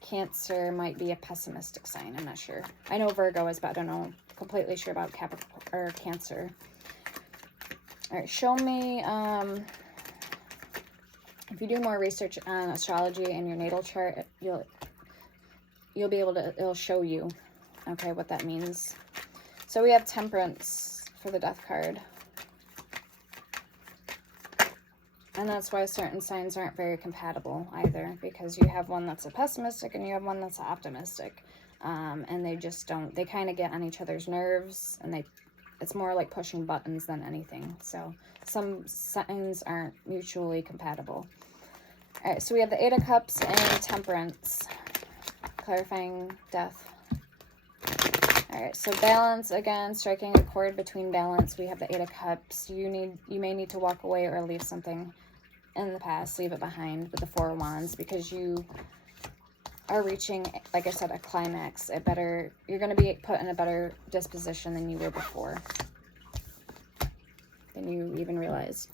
Cancer might be a pessimistic sign. I'm not sure. I know Virgo is, but I don't know completely sure about Capricorn or Cancer. All right, show me, if you do more research on astrology and your natal chart, you'll be able to, it'll show you, okay, what that means. So we have Temperance for the Death card. And that's why certain signs aren't very compatible either, because you have one that's a pessimistic and you have one that's optimistic. And they just don't, they kind of get on each other's nerves, and it's more like pushing buttons than anything. So some signs aren't mutually compatible. All right, so we have the 8 of Cups and Temperance, clarifying Death. All right, so balance, again, striking a chord between balance. We have the 8 of Cups. You may need to walk away or leave something in the past, leave it behind with the 4 of Wands, because you are reaching, like I said, a climax. You're going to be put in a better disposition than you were before, than you even realized.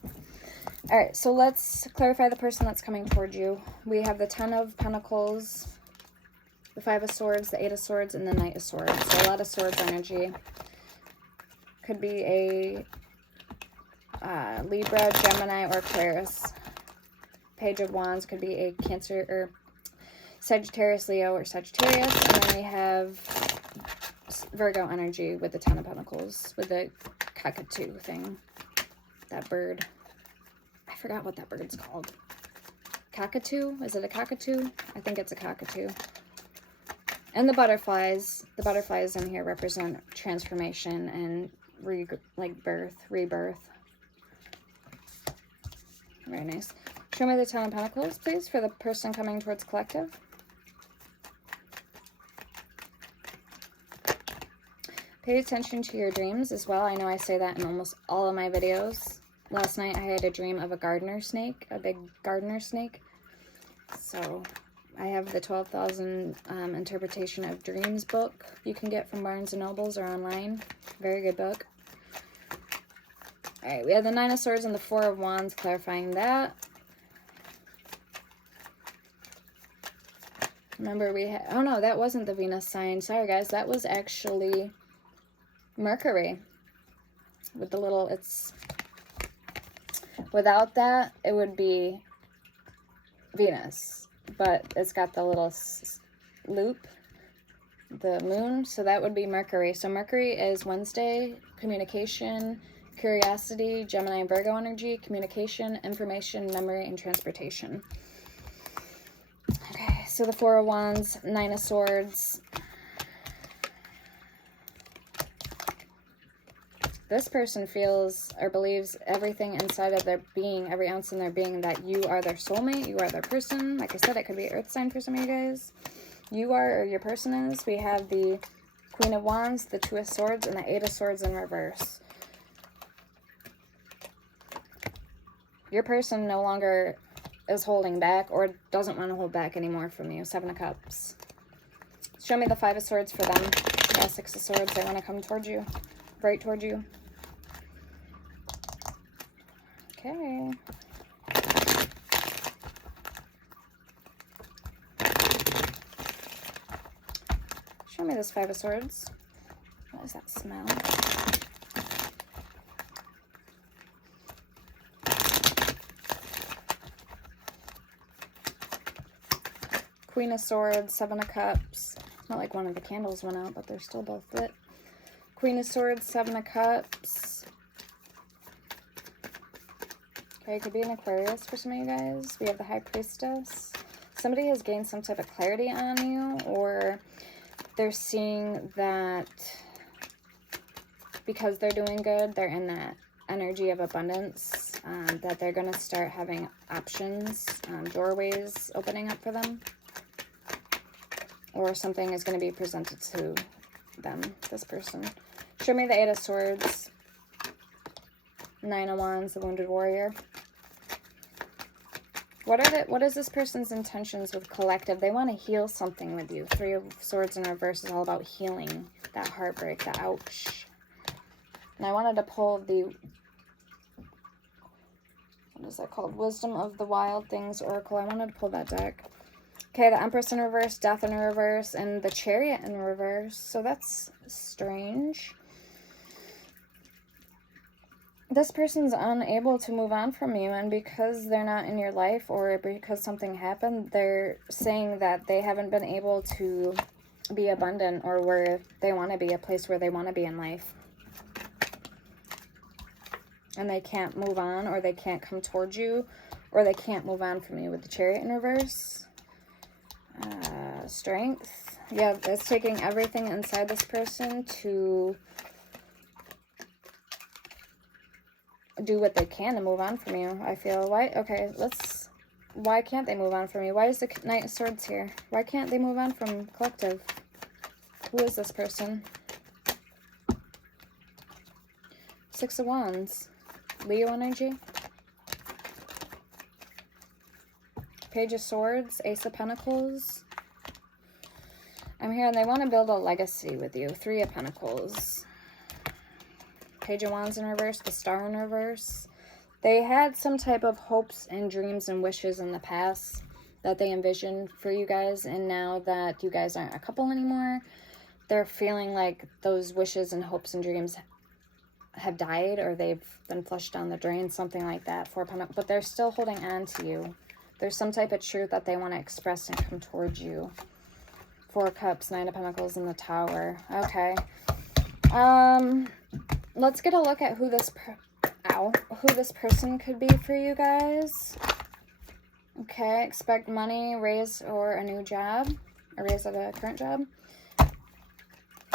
All right, so let's clarify the person that's coming towards you. We have the 10 of Pentacles, the 5 of Swords, the 8 of Swords, and the Knight of Swords. So a lot of Swords energy. Could be a Libra, Gemini, or Aquarius. Page of Wands could be a Cancer or Sagittarius, Leo, or Sagittarius. And then we have Virgo energy with the 10 of Pentacles, with the cockatoo thing. That bird. I forgot what that bird's called. Cockatoo? Is it a cockatoo? I think it's a cockatoo. And the butterflies. The butterflies in here represent transformation and rebirth. Very nice. Show me the 10 of Pentacles, please, for the person coming towards collective. Pay attention to your dreams as well. I know I say that in almost all of my videos. Last night I had a dream of a gardener snake, a big gardener snake. So I have the 12,000 Interpretation of Dreams book you can get from Barnes & Nobles or online. Very good book. All right, we have the 9 of Swords and the 4 of Wands, clarifying that. Remember we had, oh no, that wasn't the Venus sign. Sorry guys, that was actually Mercury. With the little, without that, it would be Venus. But it's got the little loop, the moon, so that would be Mercury. So Mercury is Wednesday, communication, curiosity, Gemini and Virgo energy, communication, information, memory, and transportation. Okay, so the 4 of Wands, 9 of Swords. This person feels or believes everything inside of their being, every ounce in their being, that you are their soulmate, you are their person. Like I said, it could be earth sign for some of you guys. You are, or your person is. We have the Queen of Wands, the 2 of Swords, and the 8 of Swords in reverse. Your person no longer is holding back or doesn't want to hold back anymore from you. 7 of Cups. Show me the 5 of Swords for them. Yeah, 6 of Swords. They want to come towards you. Right towards you. Okay. Show me this 5 of Swords. What does that smell? Queen of Swords, 7 of Cups. It's not like one of the candles went out, but they're still both lit. Queen of Swords, 7 of Cups. Okay, it could be an Aquarius for some of you guys. We have the High Priestess. Somebody has gained some type of clarity on you, or they're seeing that because they're doing good, they're in that energy of abundance, that they're going to start having options, doorways opening up for them. Or something is going to be presented to them, this person. Show me the 8 of Swords, 9 of Wands, the Wounded Warrior. What is this person's intentions with collective? They want to heal something with you. 3 of Swords in reverse is all about healing that heartbreak, the ouch. And I wanted to pull the, what is that called? Wisdom of the Wild Things Oracle. I wanted to pull that deck. Okay, the Empress in reverse, Death in reverse, and the Chariot in reverse. So that's strange. This person's unable to move on from you, and because they're not in your life or because something happened, they're saying that they haven't been able to be abundant or where they want to be, a place where they want to be in life. And they can't move on, or they can't come towards you, or they can't move on from you with the Chariot in reverse. Strength. Yeah, it's taking everything inside this person to do what they can to move on from you, I feel. Why? Okay, why can't they move on from you? Why is the Knight of Swords here? Why can't they move on from collective? Who is this person? 6 of Wands. Leo energy. Page of Swords, Ace of Pentacles, I'm hearing they want to build a legacy with you. 3 of Pentacles. Page of Wands in reverse, the Star in reverse. They had some type of hopes and dreams and wishes in the past that they envisioned for you guys. And now that you guys aren't a couple anymore, they're feeling like those wishes and hopes and dreams have died, or they've been flushed down the drain, something like that. 4 of Pentacles. But they're still holding on to you. There's some type of truth that they want to express and come towards you. 4 of Cups, 9 of Pentacles in the Tower. Okay. Let's get a look at who this person could be for you guys. Okay, expect money, raise, or a new job. A raise at a current job.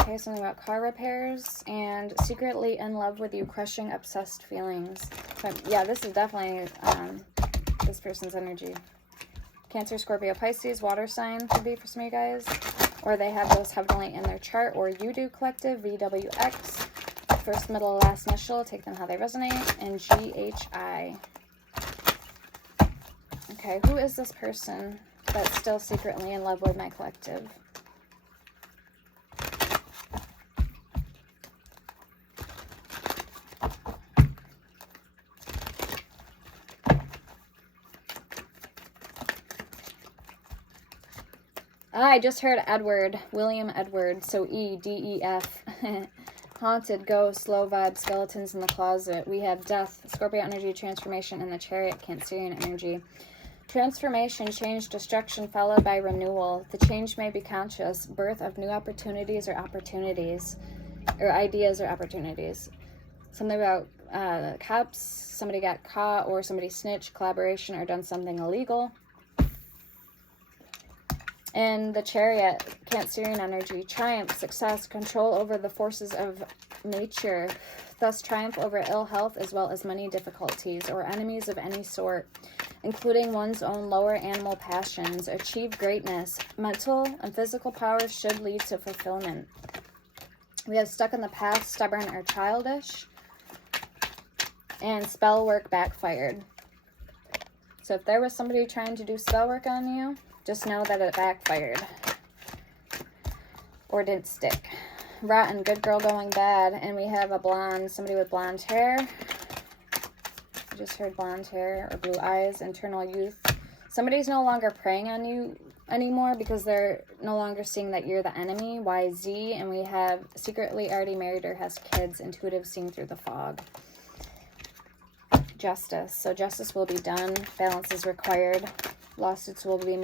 Okay, something about car repairs. And secretly in love with you, crushing obsessed feelings. So, yeah, this is definitely this person's energy. Cancer, Scorpio, Pisces, water sign could be for some of you guys. Or they have those heavily in their chart. Or you do, collective, VWX. First, middle, last initial. Take them how they resonate. And GHI. Okay, who is this person that's still secretly in love with my collective? I just heard Edward, William Edward, so E-D-E-F. Haunted, ghost, low vibe, skeletons in the closet. We have death, Scorpio energy, transformation, and the Chariot, Cancerian energy. Transformation, change, destruction, followed by renewal. The change may be conscious, birth of new opportunities or ideas or opportunities. Something about cops, somebody got caught, or somebody snitched, collaboration, or done something illegal. And the Chariot, Cancerian energy, triumph, success, control over the forces of nature, thus triumph over ill health as well as money difficulties or enemies of any sort, including one's own lower animal passions, achieve greatness. Mental and physical powers should lead to fulfillment. We have stuck in the past, stubborn or childish, and spell work backfired. So if there was somebody trying to do spell work on you, just know that it backfired or didn't stick. Rotten, good girl going bad. And we have a blonde, somebody with blonde hair. I just heard blonde hair or blue eyes, internal youth. Somebody's no longer preying on you anymore because they're no longer seeing that you're the enemy. YZ. And we have secretly already married or has kids, intuitive, seeing through the fog. Justice. So justice will be done. Balance is required. Lawsuits will be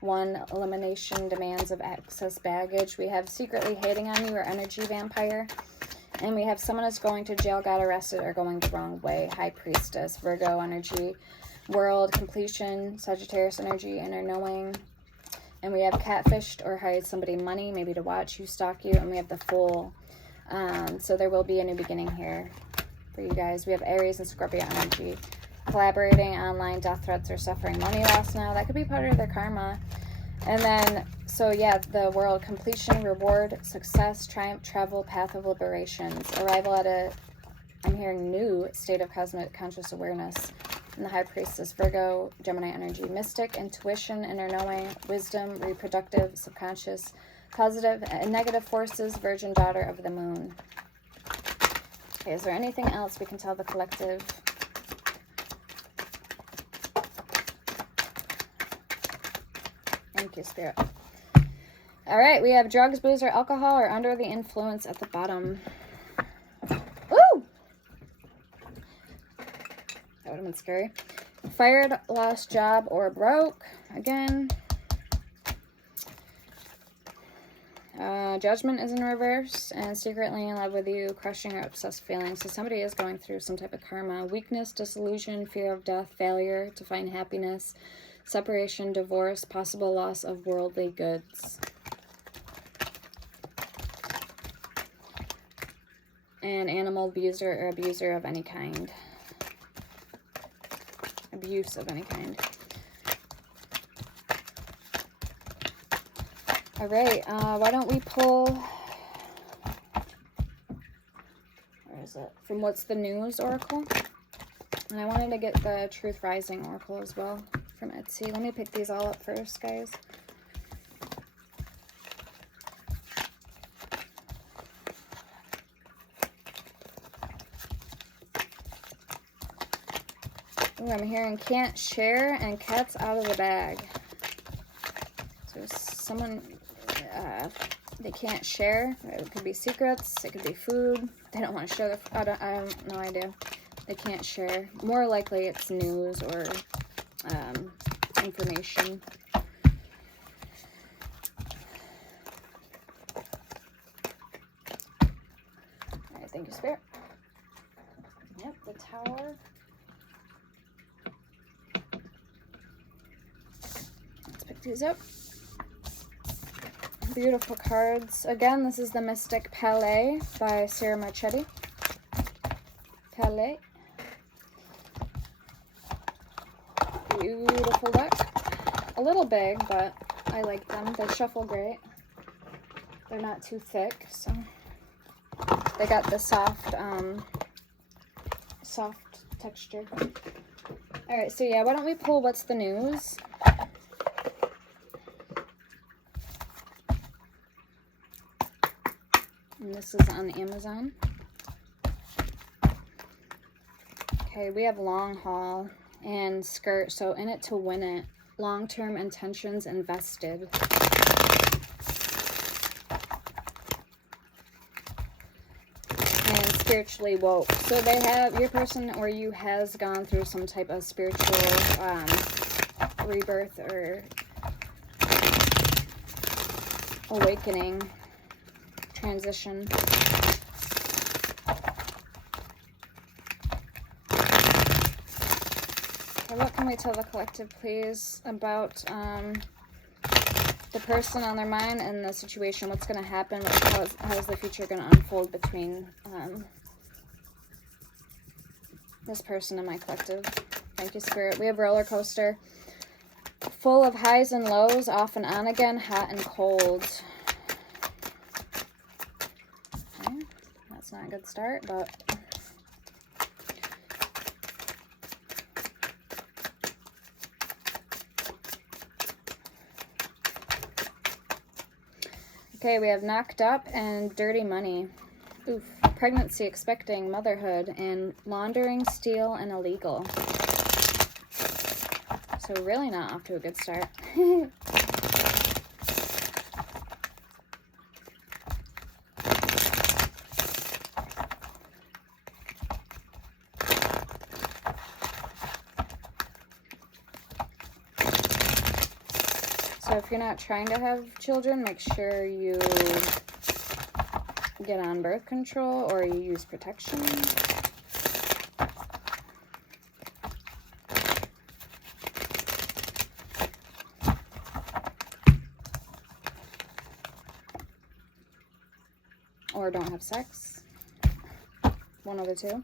won. Elimination, demands of excess baggage. We have secretly hating on you or energy vampire. And we have someone that's going to jail, got arrested, or going the wrong way. High Priestess, Virgo energy. World, completion, Sagittarius energy, inner knowing. And we have catfished or hired somebody money, maybe to watch you, stalk you. And we have the Fool. So there will be a new beginning here for you guys. We have Aries and Scorpio energy. Collaborating, online, death threats, or suffering money loss now. That could be part of their karma. And then, so yeah, the World, completion, reward, success, triumph, travel, path of liberations. Arrival at a, I'm hearing, new state of cosmic conscious awareness. And the High Priestess, Virgo, Gemini energy. Mystic, intuition, inner knowing, wisdom, reproductive, subconscious, positive and negative forces, Virgin daughter of the moon. Okay, is there anything else we can tell the collective? Thank you, Spirit. All right, we have drugs, booze, or alcohol, or under the influence at the bottom. Woo! That would have been scary. Fired, lost job, or broke. Again. Judgment is in reverse, and secretly in love with you, crushing or obsessed feelings. So somebody is going through some type of karma. Weakness, disillusion, fear of death, failure to find happiness, separation, divorce, possible loss of worldly goods. And animal abuser or abuser of any kind. Abuse of any kind. All right, why don't we pull, where is it? From What's the News Oracle. And I wanted to get the Truth Rising Oracle as well from Etsy. Let me pick these all up first, guys. Ooh, I'm hearing can't share and cat's out of the bag. So someone, they can't share. It could be secrets. It could be food. They don't want to share I have no idea. They can't share. More likely it's news or information. All right, thank you, Spirit. Yep, the Tower. Let's pick these up. Beautiful cards. Again, this is the Mystic Palais by Sarah Marchetti. Palais. Beautiful deck. A little big, but I like them. They shuffle great. They're not too thick, so they got the soft texture. All right, so yeah, why don't we pull What's the News? And this is on Amazon. Okay, we have long haul and skirt, so in it to win it. Long-term intentions invested. And spiritually woke. So they have, your person or you has gone through some type of spiritual rebirth or awakening, transition. What can we tell the collective, please, about the person on their mind and the situation? What's going to happen? How is the future going to unfold between this person and my collective? Thank you, Spirit. We have roller coaster. Full of highs and lows, off and on again, hot and cold. Okay. That's not a good start, but... Okay, we have knocked up and dirty money. Oof. Pregnancy, expecting, motherhood, and laundering, steal, and illegal. So really not off to a good start. So if you're not trying to have children, make sure you get on birth control or you use protection. Or don't have sex. One of the two.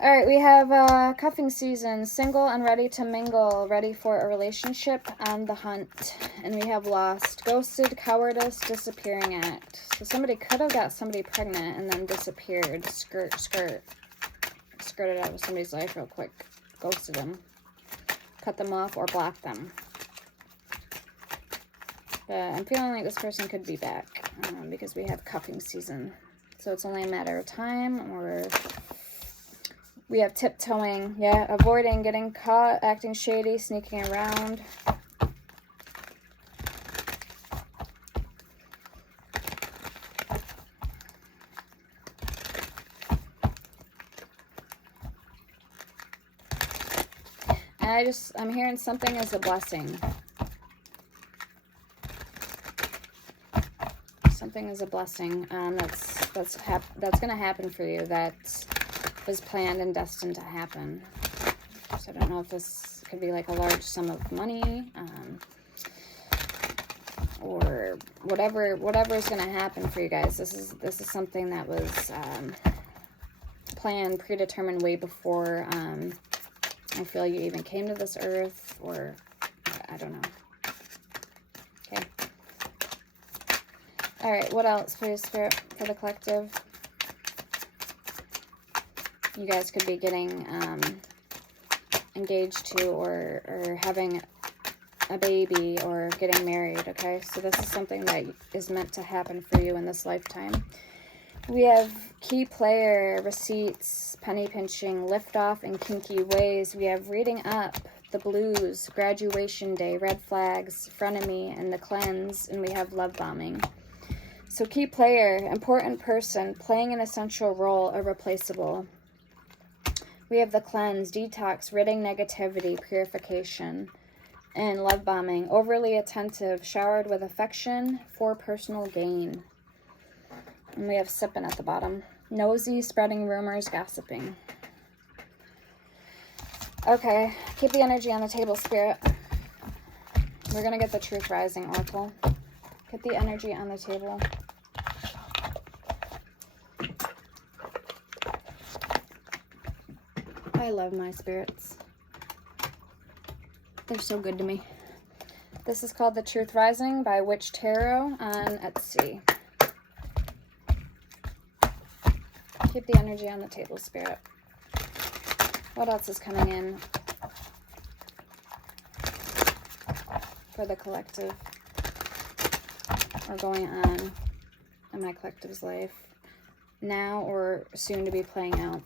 All right, we have cuffing season, single and ready to mingle, ready for a relationship, on the hunt. And we have lost, ghosted, cowardice, disappearing act. So somebody could have got somebody pregnant and then disappeared, skirted out of somebody's life real quick, ghosted them, cut them off, or blocked them. But I'm feeling like this person could be back because we have cuffing season. So it's only a matter of time, or... We have tiptoeing, yeah, avoiding getting caught, acting shady, sneaking around. And I'm hearing something as a blessing. Something is a blessing that's going to happen for you. That was planned and destined to happen. So I don't know if this could be like a large sum of money, or whatever is going to happen for you guys. This is something that was planned, predetermined way before I feel you even came to this earth, or I don't know. Okay. All right. What else, please, Spirit, for the collective? You guys could be getting engaged to or having a baby or getting married, okay? So this is something that is meant to happen for you in this lifetime. We have key player, receipts, penny pinching, liftoff, and kinky ways. We have reading up, the blues, graduation day, red flags, frenemy, and the cleanse. And we have love bombing. So key player, important person, playing an essential role, irreplaceable. We have the cleanse, detox, ridding negativity, purification. And love bombing, overly attentive, showered with affection for personal gain. And we have sipping at the bottom. Nosy, spreading rumors, gossiping. Okay, keep the energy on the table, Spirit. We're going to get the Truth Rising Oracle. Get the energy on the table. I love my spirits. They're so good to me. This is called The Truth Rising by Witch Tarot on Etsy. Keep the energy on the table, Spirit. What else is coming in for the collective or going on in my collective's life now or soon to be playing out?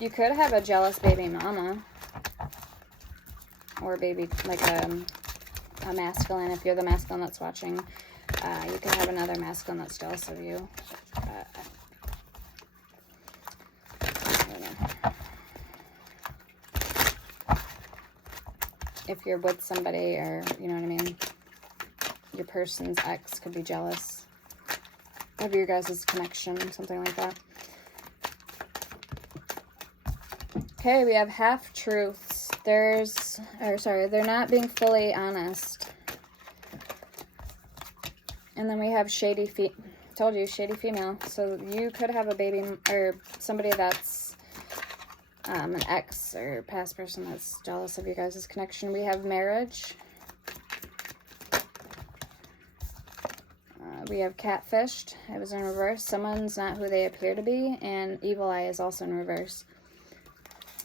You could have a jealous baby mama or baby, like a masculine. If you're the masculine that's watching, you could have another masculine that's jealous of you. I don't know. If you're with somebody, or you know what I mean, your person's ex could be jealous of your guys' connection, something like that. Okay, we have half-truths. They're not being fully honest. And then we have shady shady female. So you could have a baby or somebody that's an ex or past person that's jealous of your guys' connection. We have marriage. We have catfished. It was in reverse. Someone's not who they appear to be. And evil eye is also in reverse.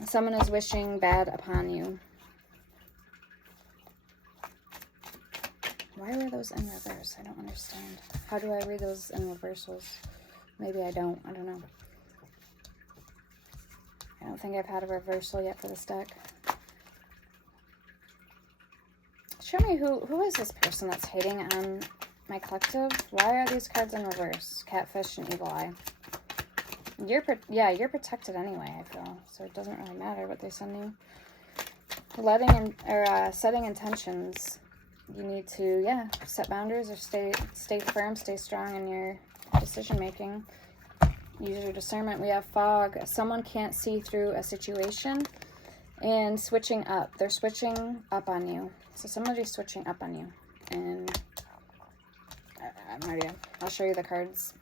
Someone is wishing bad upon you. Why were those in reverse? I don't understand. How do I read those in reversals? Maybe I don't. I don't know. I don't think I've had a reversal yet for this deck. Show me who is this person that's hating on my collective? Why are these cards in reverse? Catfish and evil eye. You're protected anyway, I feel. So it doesn't really matter what they send you. Setting intentions. You need to, set boundaries or stay firm, stay strong in your decision making. Use your discernment. We have fog. Someone can't see through a situation. And switching up. They're switching up on you. So somebody's switching up on you. And I have no idea. I'll show you the cards.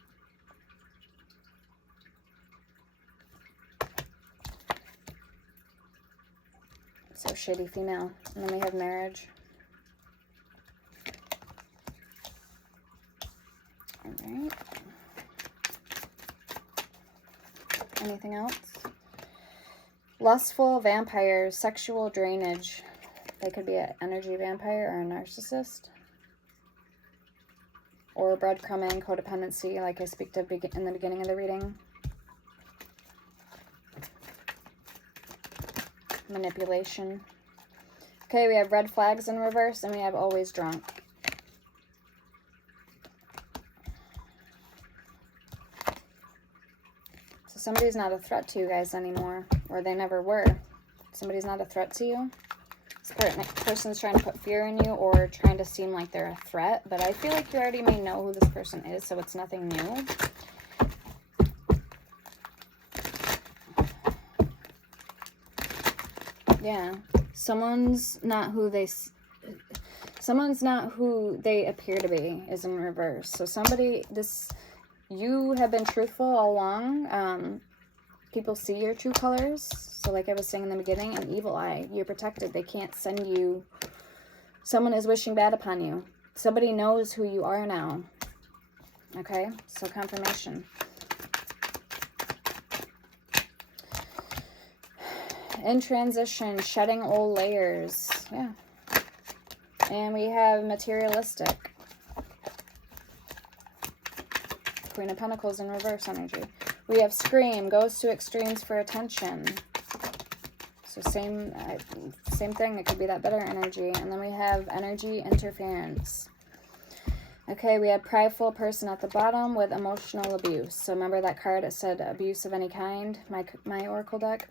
So shady female. And then we have marriage. Alright. Anything else? Lustful vampires, sexual drainage. They could be an energy vampire or a narcissist. Or breadcrumbing, codependency, like I speak to in the beginning of the reading. Manipulation. Okay, we have red flags in reverse, and we have always drunk. So somebody's not a threat to you guys anymore, or they never were. Somebody's not a threat to you. This person's trying to put fear in you or trying to seem like they're a threat, but I feel like you already may know who this person is, so it's nothing new. Yeah, someone's not who they appear to be is in reverse. So you have been truthful all along. People see your true colors. So like I was saying in the beginning, an evil eye, you're protected. They can't send you. Someone is wishing bad upon you. Somebody knows who you are now. Okay, so confirmation. In transition, shedding old layers. Yeah. And we have materialistic. Queen of Pentacles in reverse energy. We have scream, goes to extremes for attention. So same thing. It could be that bitter energy. And then we have energy interference. Okay, we had prideful person at the bottom with emotional abuse. So remember that card, it said abuse of any kind, my oracle deck.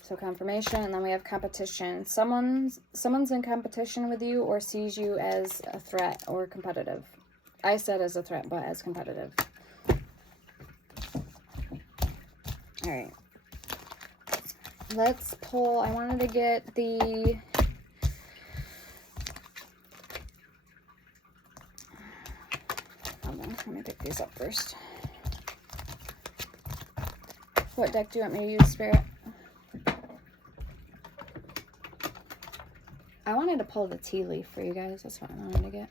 So confirmation. And then we have competition. Someone's in competition with you or sees you as a threat or competitive. I said as a threat, but as competitive. All right. Let's pull. I wanted to get the... Hold on, let me pick these up first. What deck do you want me to use, Spirit? I wanted to pull the tea leaf for you guys. That's what I wanted to get.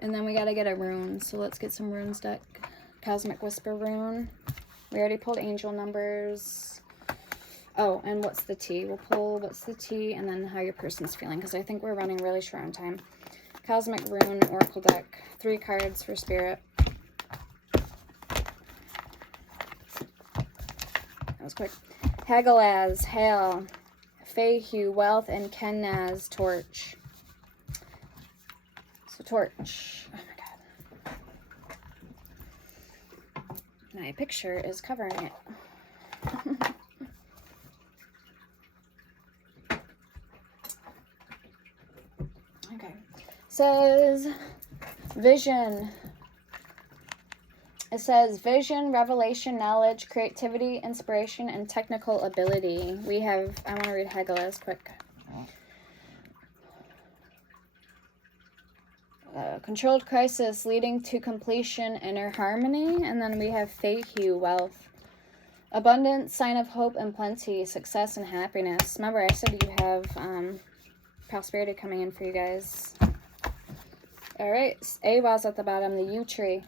And then we got to get a rune. So let's get some runes deck. Cosmic Whisper rune. We already pulled angel numbers. Oh, and what's the tea? We'll pull what's the tea and then how your person's feeling, because I think we're running really short on time. Cosmic rune oracle deck. 3 cards for Spirit. That was quick. Hagalaz, Hail, Feyhu, Wealth, and Kennaz, Torch. So Torch. Oh my god. My picture is covering it. Okay. Says vision. It says vision, revelation, knowledge, creativity, inspiration, and technical ability. We have, I want to read Hagalaz quick. Controlled crisis leading to completion, inner harmony. And then we have Feyhu, wealth. Abundance, sign of hope and plenty, success and happiness. Remember, I said you have prosperity coming in for you guys. All right, Awaz at the bottom, the yew tree.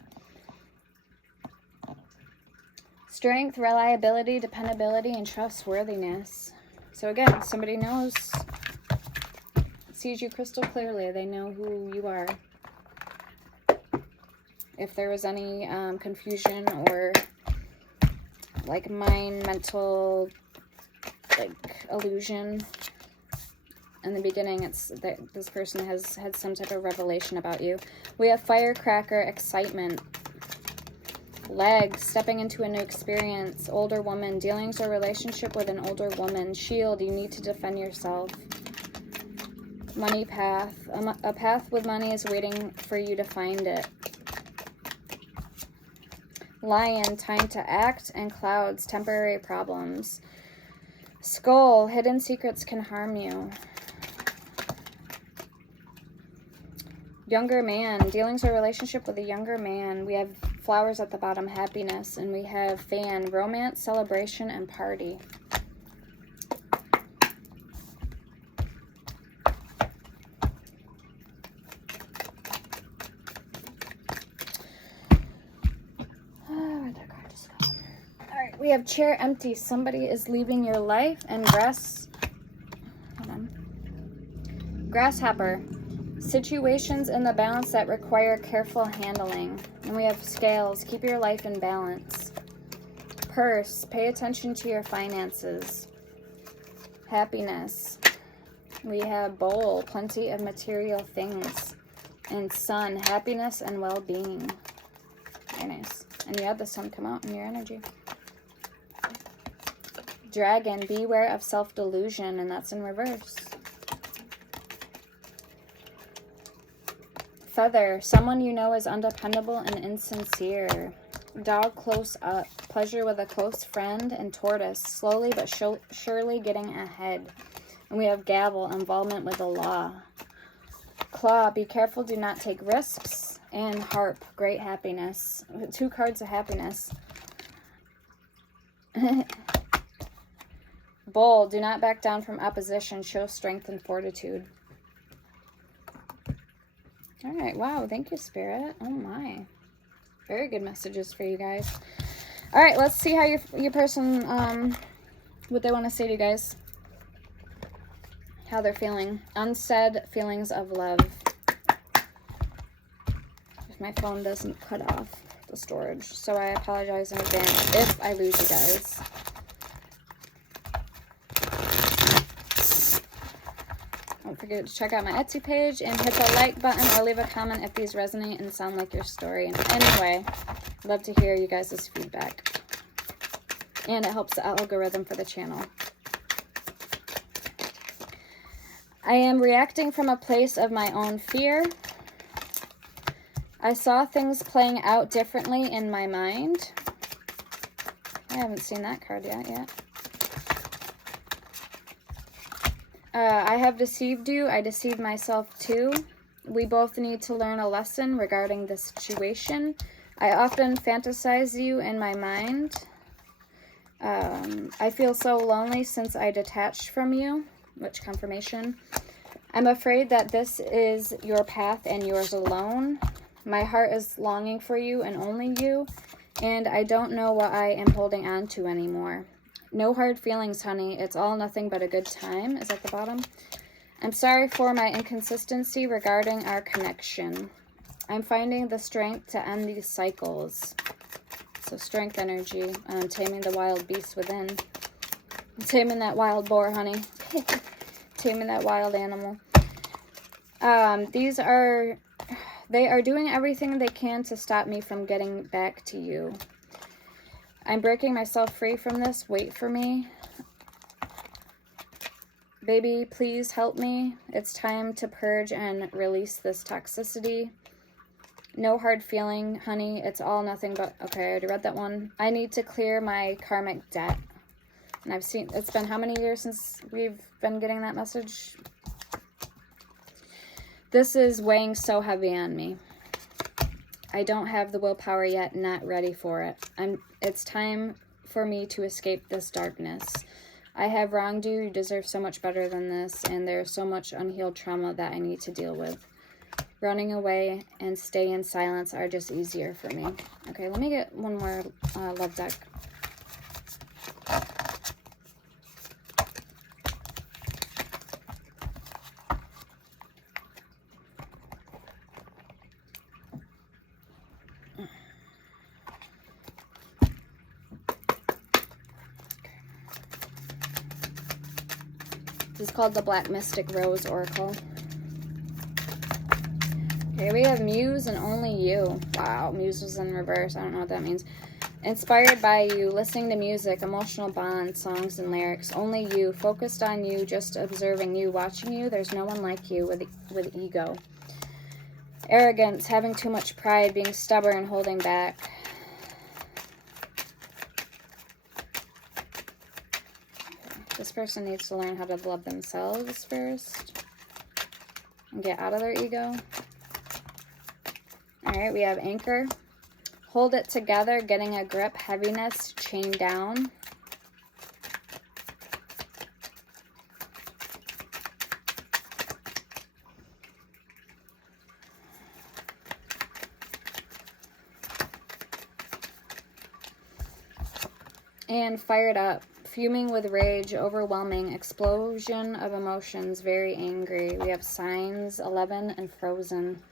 Strength, reliability, dependability, and trustworthiness. So again, somebody knows, sees you crystal clearly. They know who you are. If there was any confusion or like mental like illusion in the beginning, it's that this person has had some type of revelation about you. We have firecracker, excitement. Legs, stepping into a new experience. Older woman, dealings or relationship with an older woman. Shield, you need to defend yourself. Money path, a path with money is waiting for you to find it. Lion, time to act. And clouds, temporary problems. Skull, hidden secrets can harm you. Younger man, dealings or relationship with a younger man. We have flowers at the bottom, happiness. And we have fan, romance, celebration, and party. Alright, we have chair empty. Somebody is leaving your life. And grasshopper. Situations in the balance that require careful handling. And we have scales. Keep your life in balance. Purse. Pay attention to your finances. Happiness. We have bowl. Plenty of material things. And sun. Happiness and well-being. Very nice. And you had the sun come out in your energy. Dragon. Beware of self-delusion. And that's in reverse. Feather, someone you know is undependable and insincere. Dog, close up. Pleasure with a close friend. And tortoise, slowly but surely getting ahead. And we have gavel, involvement with the law. Claw, be careful, do not take risks. And harp, great happiness. 2 cards of happiness. Bull, do not back down from opposition. Show strength and fortitude. All right, wow, thank you, Spirit. Oh my, very good messages for you guys. All right, let's see how your person, what they want to say to you guys. how they're feeling. Unsaid feelings of love. If my phone doesn't cut off the storage. So I apologize in advance if I lose you guys. Don't forget to check out my Etsy page and hit the like button or leave a comment if these resonate and sound like your story in any way. I'd love to hear you guys' feedback. And it helps the algorithm for the channel. I am reacting from a place of my own fear. I saw things playing out differently in my mind. I haven't seen that card yet. I have deceived you. I deceived myself too. We both need to learn a lesson regarding this situation. I often fantasize you in my mind. I feel so lonely since I detached from you. Which confirmation. I'm afraid that this is your path and yours alone. My heart is longing for you and only you. And I don't know what I am holding on to anymore. No hard feelings, honey. It's all nothing but a good time. Is at the bottom. I'm sorry for my inconsistency regarding our connection. I'm finding the strength to end these cycles. So strength energy. Taming the wild beast within. Taming that wild boar, honey. Taming that wild animal. They are doing everything they can to stop me from getting back to you. I'm breaking myself free from this. Wait for me. Baby, please help me. It's time to purge and release this toxicity. No hard feeling, honey. It's all nothing but... Okay, I already read that one. I need to clear my karmic debt. And I've seen... It's been how many years since we've been getting that message? This is weighing so heavy on me. I don't have the willpower yet, not ready for it. It's time for me to escape this darkness. I have wronged you. You deserve so much better than this, and there's so much unhealed trauma that I need to deal with. Running away and stay in silence are just easier for me. Okay, let me get one more love deck. This is called the Black Mystic Rose Oracle. Okay, we have Muse and Only You. Wow, Muse was in reverse. I don't know what that means. Inspired by you, listening to music, emotional bonds, songs and lyrics. Only you, focused on you, just observing you, watching you. There's no one like you with ego. Arrogance, having too much pride, being stubborn, holding back. This person needs to learn how to love themselves first and get out of their ego. All right, we have Anchor. Hold it together, getting a grip, heaviness, chain down. And Fired Up. Fuming with rage, overwhelming, explosion of emotions, very angry. We have Signs, 11, and Frozen.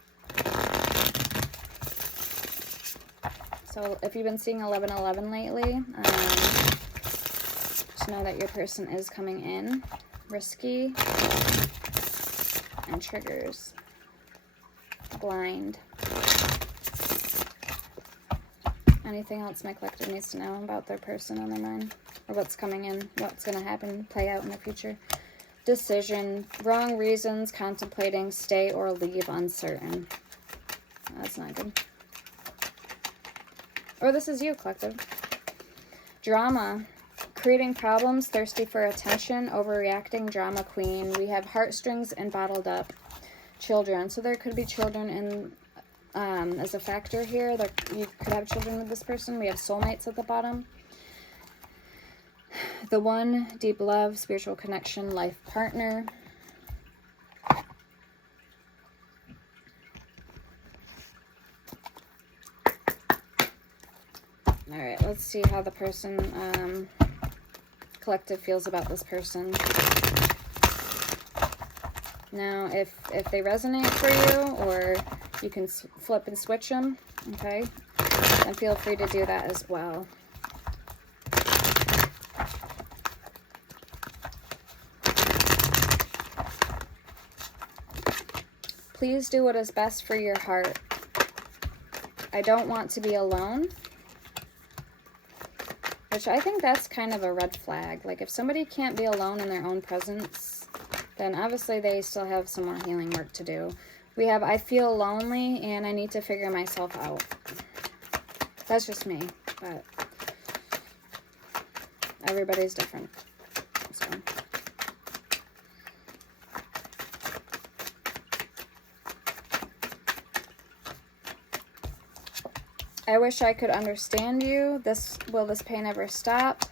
So if you've been seeing 11-11 lately, just know that your person is coming in. Risky. And Triggers. Blind. Anything else my collective needs to know about their person on their mind? Or what's coming in, what's going to happen, play out in the future. Decision, wrong reasons, contemplating, stay or leave, uncertain. That's not good. Or this is you, collective. Drama, creating problems, thirsty for attention, overreacting, drama queen. We have heartstrings and bottled up. Children, so there could be children in as a factor here. You could have children with this person. We have soulmates at the bottom. The One, deep love, spiritual connection, life partner. All right, let's see how the person, collective feels about this person. Now, if they resonate for you, or you can flip and switch them, okay, then feel free to do that as well. Please do what is best for your heart. I don't want to be alone. Which I think that's kind of a red flag. Like, if somebody can't be alone in their own presence, then obviously they still have some more healing work to do. We have, I feel lonely and I need to figure myself out. That's just me, but everybody's different. So. I wish I could understand you. Will this pain ever stop?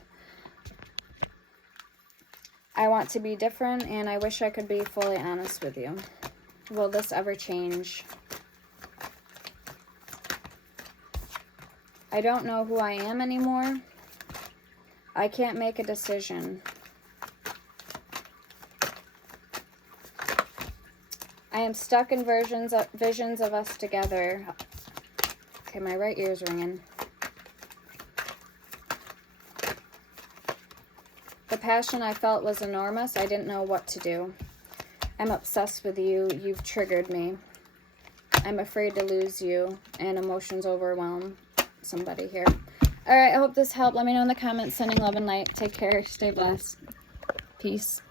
I want to be different, and I wish I could be fully honest with you. Will this ever change? I don't know who I am anymore. I can't make a decision. I am stuck in visions of us together. Okay, my right ear's ringing. The passion I felt was enormous. I didn't know what to do. I'm obsessed with you. You've triggered me. I'm afraid to lose you, and emotions overwhelm somebody here. All right, I hope this helped. Let me know in the comments. Sending love and light. Take care. Stay blessed. Peace.